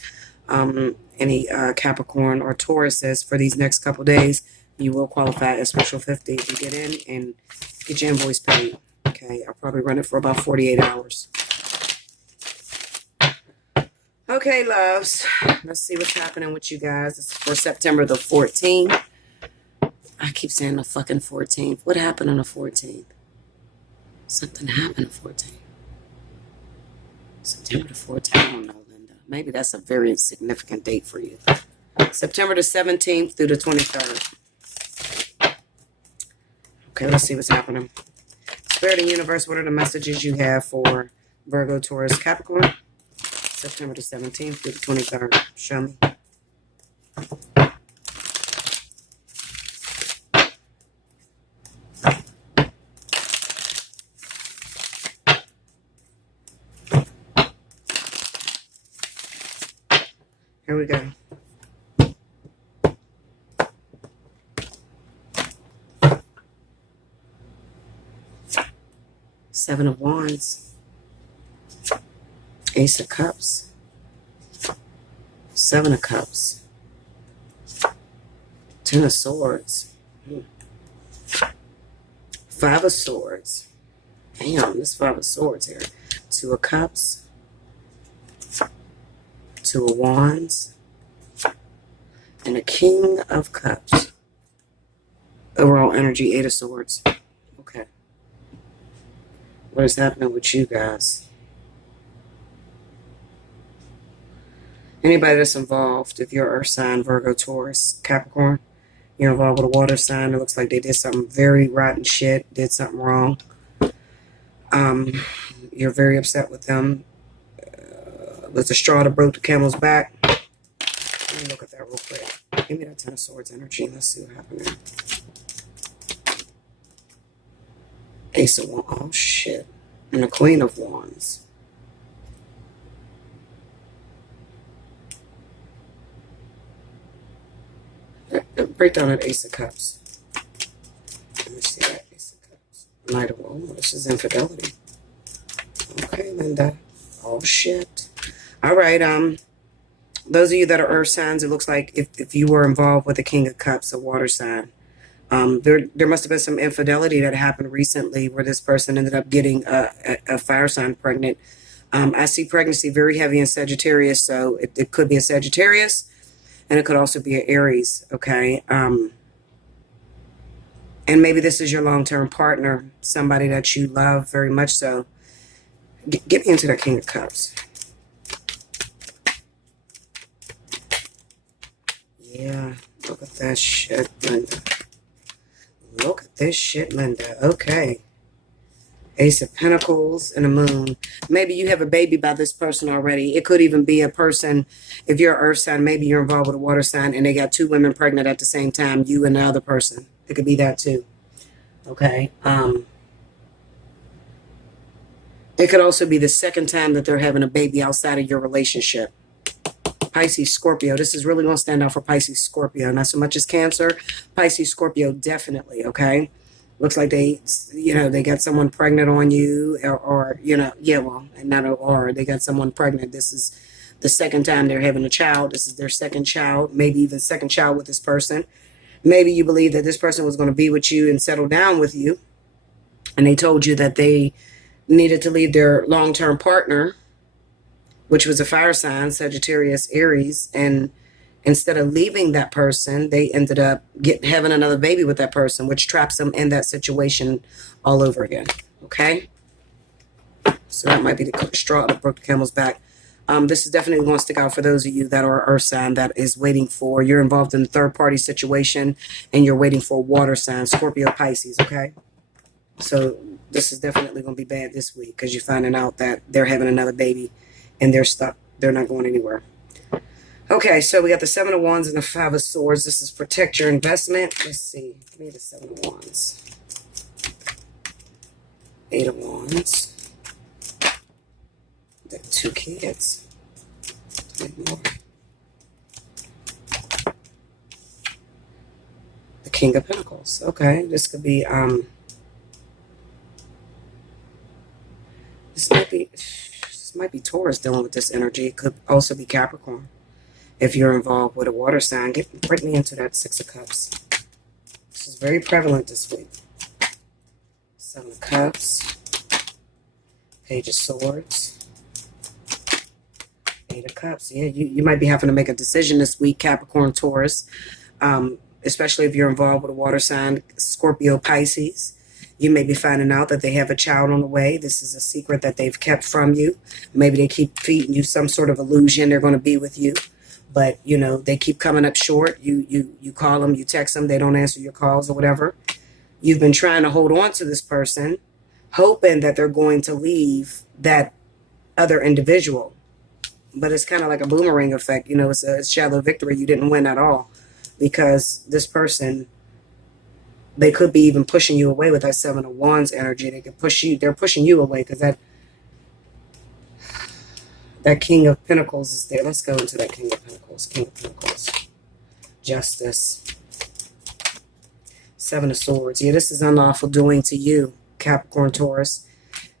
any Capricorn or Tauruses for these next couple days. You will qualify as Special 50 if you get in and get your invoice paid. Okay, I'll probably run it for about 48 hours. Okay, loves. Let's see what's happening with you guys. This is for September the 14th. I keep saying the fucking 14th. What happened on the 14th? Something happened on the 14th. September the 14th. I don't know, Linda. Maybe that's a very significant date for you. September the 17th through the 23rd. Okay, let's see what's happening. Spirit and Universe, what are the messages you have for Virgo, Taurus, Capricorn? September the 17th through the 23rd. Show me. Here we go. Seven of Wands. Ace of Cups. Seven of Cups. Ten of Swords. Five of Swords. Damn, this Five of Swords here. Two of Cups. Two of Wands. And a King of Cups. Overall energy, Eight of Swords. Okay. What is happening with you guys? Anybody that's involved, if you're Earth sign, Virgo, Taurus, Capricorn, you're involved with a water sign, it looks like they did something very rotten shit, did something wrong. You're very upset with them. Was the straw that broke the camel's back? Let me look at that real quick. Give me that Ten of Swords energy. Let's see what happened there. Ace of Wands. Oh, shit. And the Queen of Wands. Break down that Ace of Cups. Let me see that Ace of Cups. Knight of Wands. This is infidelity. Okay, Linda. Oh, shit. All right. Those of you that are Earth signs, it looks like if you were involved with the King of Cups, a water sign, there must have been some infidelity that happened recently where this person ended up getting a fire sign pregnant. I see pregnancy very heavy in Sagittarius, so it could be a Sagittarius, and it could also be an Aries, okay? And maybe this is your long-term partner, somebody that you love very much so. Get me into that King of Cups. Yeah, look at that shit, Linda. Look at this shit, Linda. Okay. Ace of Pentacles and a Moon. Maybe you have a baby by this person already. It could even be a person, if you're an Earth sign, maybe you're involved with a water sign and they got two women pregnant at the same time, you and the other person. It could be that too. Okay. It could also be the second time that they're having a baby outside of your relationship. Pisces, Scorpio. This is really going to stand out for Pisces, Scorpio. Not so much as Cancer. Pisces, Scorpio, definitely, okay? Looks like they, they got someone pregnant on you or not or they got someone pregnant. This is the second time they're having a child. This is their second child, maybe even second child with this person. Maybe you believe that this person was going to be with you and settle down with you. And they told you that they needed to leave their long-term partner, which was a fire sign, Sagittarius, Aries, and instead of leaving that person, they ended up having another baby with that person, which traps them in that situation all over again, okay? So that might be the straw that broke the camel's back. This is definitely going to stick out for those of you that are Earth sign that is waiting for, you're involved in a third-party situation, and you're waiting for a water sign, Scorpio, Pisces, okay? So this is definitely going to be bad this week because you're finding out that they're having another baby and they're stuck. They're not going anywhere. Okay, so we got the Seven of Wands and the Five of Swords. This is protect your investment. Let's see. Give me the Seven of Wands. Eight of Wands. The two kids. More. The King of Pentacles. Okay, this could be this might be Taurus dealing with this energy. It could also be Capricorn. If you're involved with a water sign, bring me into that Six of Cups. This is very prevalent this week. Seven of Cups. Page of Swords. Eight of Cups. Yeah, you might be having to make a decision this week, Capricorn, Taurus. Especially if you're involved with a water sign, Scorpio, Pisces. You may be finding out that they have a child on the way. This is a secret that they've kept from you. Maybe they keep feeding you some sort of illusion they're going to be with you. But, they keep coming up short. You call them, you text them, they don't answer your calls or whatever. You've been trying to hold on to this person, hoping that they're going to leave that other individual. But it's kind of like a boomerang effect. It's a shallow victory. You didn't win at all because this person, they could be even pushing you away with that Seven of Wands energy. They could push you. They're pushing you away because That King of Pentacles is there. Let's go into that King of Pentacles. King of Pentacles. Justice. Seven of Swords. Yeah, this is unlawful doing to you, Capricorn, Taurus.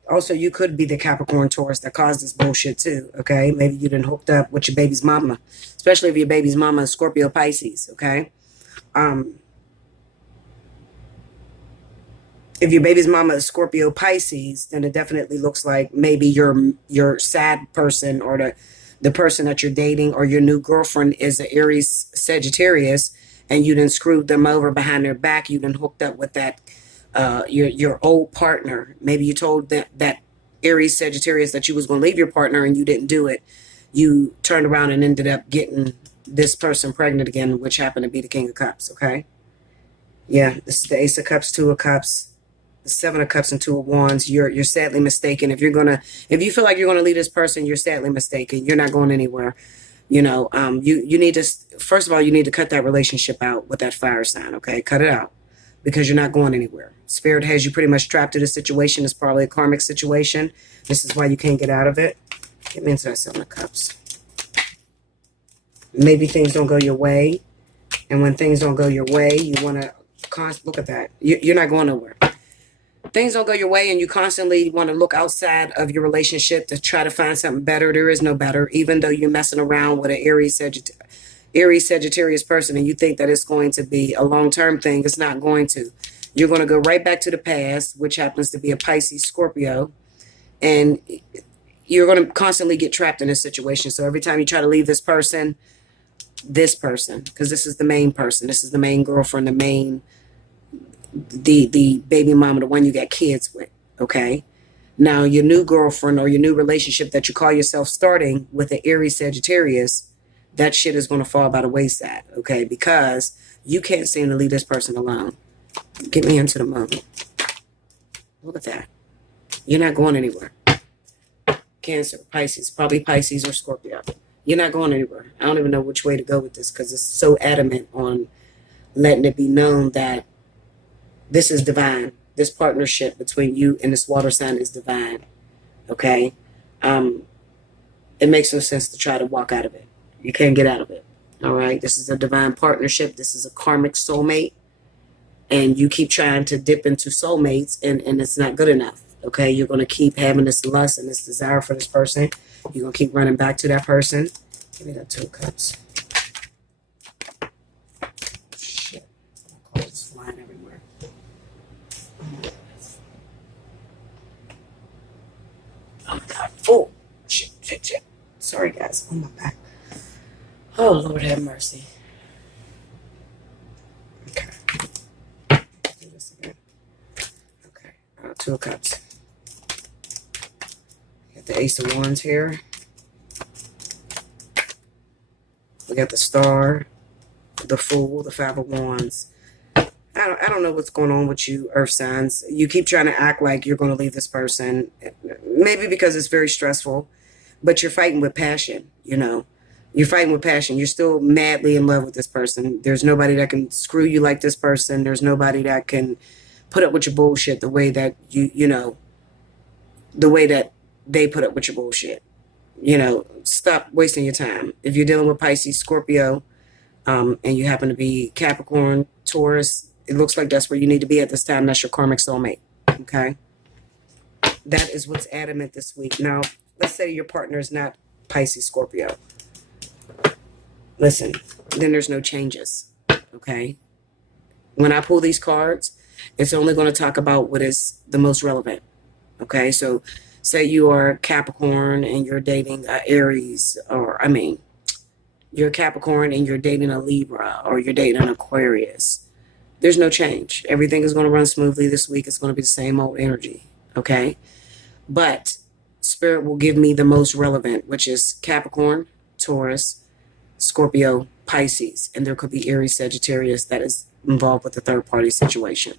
Also, you could be the Capricorn, Taurus that caused this bullshit too, okay? Maybe you done hooked up with your baby's mama, especially if your baby's mama is Scorpio, Pisces, okay? If your baby's mama is Scorpio, Pisces, then it definitely looks like maybe your sad person or the person that you're dating or your new girlfriend is an Aries, Sagittarius, and you done screwed them over behind their back. You done hooked up with that your old partner. Maybe you told that Aries, Sagittarius that you was going to leave your partner and you didn't do it. You turned around and ended up getting this person pregnant again, which happened to be the King of Cups, okay? Yeah, this is the Ace of Cups, Two of Cups, the Seven of Cups, and Two of Wands. You're sadly mistaken. If you feel like you're gonna leave this person, you're sadly mistaken. You're not going anywhere. You know, you need to, first of all, you need to cut that relationship out with that fire sign, okay? Cut it out because you're not going anywhere. Spirit has you pretty much trapped in a situation. It's probably a karmic situation. This is why you can't get out of it. Get me into that Seven of Cups. Maybe things don't go your way. And when things don't go your way, you want to look at that. You're not going nowhere. Things don't go your way and you constantly want to look outside of your relationship to try to find something better. There is no better. Even though you're messing around with an Aries, Sagittarius person and you think that it's going to be a long-term thing, it's not going to. You're going to go right back to the past, which happens to be a Pisces, Scorpio, and you're going to constantly get trapped in this situation. So every time you try to leave this person, because this is the main person, this is the main girlfriend, the baby mama, the one you got kids with, okay? Now, your new girlfriend or your new relationship that you call yourself starting with an Aries, Sagittarius, that shit is going to fall by the wayside, okay? Because you can't seem to leave this person alone. Get me into the moment. Look at that. You're not going anywhere. Cancer, Pisces, probably Pisces or Scorpio. You're not going anywhere. I don't even know which way to go with this because it's so adamant on letting it be known that this is divine. This partnership between you and this water sign is divine. Okay? It makes no sense to try to walk out of it. You can't get out of it. All right? This is a divine partnership. This is a karmic soulmate. And you keep trying to dip into soulmates and it's not good enough. Okay? You're going to keep having this lust and this desire for this person. You're going to keep running back to that person. Give me that Two of Cups. Shit. My cards is flying everywhere. Oh, my God. Oh, shit. Sorry, guys. On my back. Oh, Lord have mercy. Okay. Do this again. Okay. Two of Cups. Got the Ace of Wands here. We got the Star, the Fool, the Five of Wands. I don't know what's going on with you, Earth signs. You keep trying to act like you're going to leave this person. Maybe because it's very stressful, but you're fighting with passion, you know. You're fighting with passion. You're still madly in love with this person. There's nobody that can screw you like this person. There's nobody that can put up with your bullshit the way that you know, the way that they put up with your bullshit. You know, stop wasting your time. If you're dealing with Pisces, Scorpio, and you happen to be Capricorn, Taurus, it looks like that's where you need to be at this time. That's your karmic soulmate, okay? That is what's adamant this week. Now, let's say your partner is not Pisces, Scorpio. Listen, then there's no changes, okay? When I pull these cards, it's only going to talk about what is the most relevant, okay? So say you are Capricorn and you're dating Aries, you're Capricorn and you're dating a Libra or you're dating an Aquarius. There's no change. Everything is going to run smoothly this week. It's going to be the same old energy, okay? But Spirit will give me the most relevant, which is Capricorn, Taurus, Scorpio, Pisces, and there could be Aries, Sagittarius that is involved with the third party situation.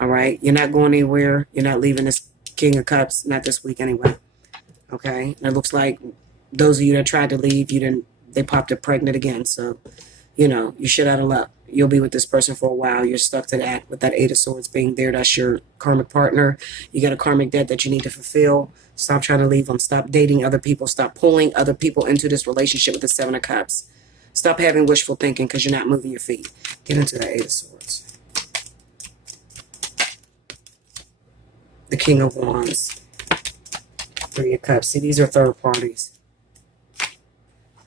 All right? You're not going anywhere. You're not leaving this King of Cups, not this week anyway. Okay? And it looks like those of you that tried to leave, they popped up pregnant again. So, you know, you shit out of luck. You'll be with this person for a while. You're stuck to that with that Eight of Swords being there. That's your karmic partner. You got a karmic debt that you need to fulfill. Stop trying to leave them. Stop dating other people. Stop pulling other people into this relationship with the Seven of Cups. Stop having wishful thinking because you're not moving your feet. Get into that Eight of Swords. The King of Wands. Three of Cups. See, these are third parties.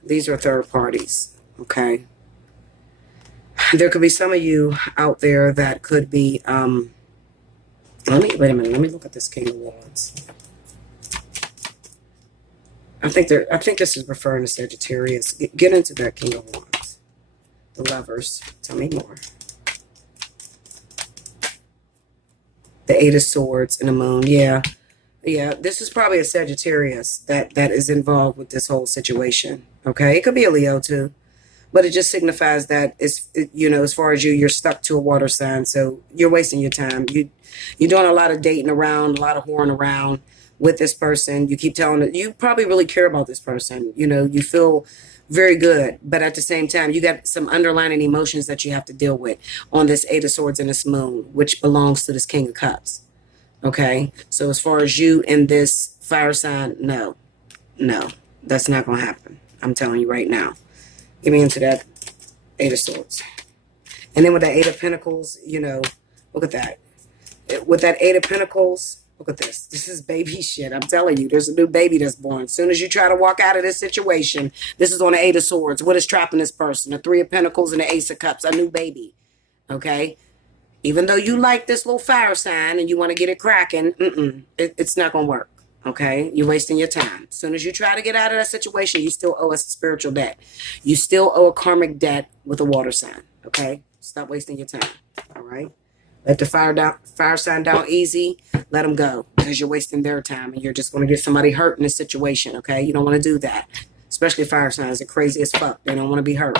These are third parties. Okay. There could be some of you out there that could be, wait a minute, let me look at this King of Wands. I think this is referring to Sagittarius. Get into that King of Wands. The Lovers. Tell me more. The Eight of Swords and the Moon. Yeah. Yeah, this is probably a Sagittarius that is involved with this whole situation. Okay, it could be a Leo too. But it just signifies that it's, you know, as far as you're stuck to a water sign. So you're wasting your time. You're doing a lot of dating around, a lot of whoring around with this person. You keep telling it, you probably really care about this person. You know, you feel very good. But at the same time, you got some underlying emotions that you have to deal with on this Eight of Swords and this Moon, which belongs to this King of Cups. Okay. So as far as you in this fire sign, no, that's not going to happen. I'm telling you right now. Get me into that Eight of Swords. And then with that Eight of Pentacles, you know, look at that. With that Eight of Pentacles, look at this. This is baby shit. I'm telling you, there's a new baby that's born. As soon as you try to walk out of this situation, this is on the Eight of Swords. What is trapping this person? The Three of Pentacles and the Ace of Cups. A new baby. Okay? Even though you like this little fire sign and you want to get it cracking, it's not going to work. Okay, you're wasting your time. As soon as you try to get out of that situation, you still owe a spiritual debt. You still owe a karmic debt with a water sign. Okay, stop wasting your time. All right, let the fire sign down easy. Let them go because you're wasting their time and you're just going to get somebody hurt in this situation. Okay, you don't want to do that. Especially fire signs are crazy as fuck. They don't want to be hurt.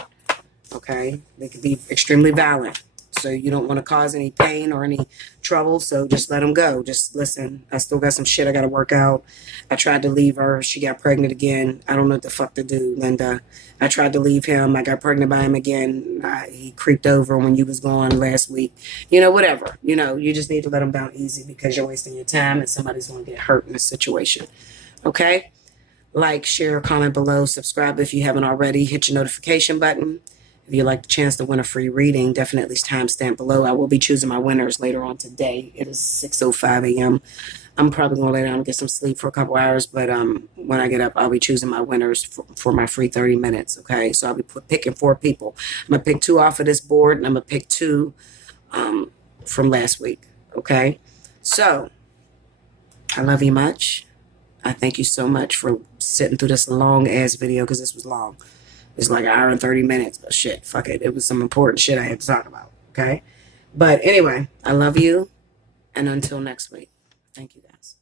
Okay, they can be extremely violent. So you don't want to cause any pain or any trouble. So just let them go. Just listen. I still got some shit I got to work out. I tried to leave her. She got pregnant again. I don't know what the fuck to do, Linda. I tried to leave him. I got pregnant by him again. He creeped over when you was gone last week. You know, whatever. You know, you just need to let him down easy because you're wasting your time and somebody's going to get hurt in this situation. Okay? Like, share, comment below. Subscribe if you haven't already. Hit your notification button. If you'd like the chance to win a free reading, definitely timestamp below. I will be choosing my winners later on today. It is 6:05 a.m. I'm probably going to lay down and get some sleep for a couple hours, but when I get up, I'll be choosing my winners for my free 30 minutes, okay? So I'll be picking 4 people. I'm going to pick 2 off of this board, and I'm going to pick 2 from last week, okay? So I love you much. I thank you so much for sitting through this long-ass video because this was long. It's like 1 hour and 30 minutes, but shit, fuck it. It was some important shit I had to talk about, okay? But anyway, I love you, and until next week, thank you guys.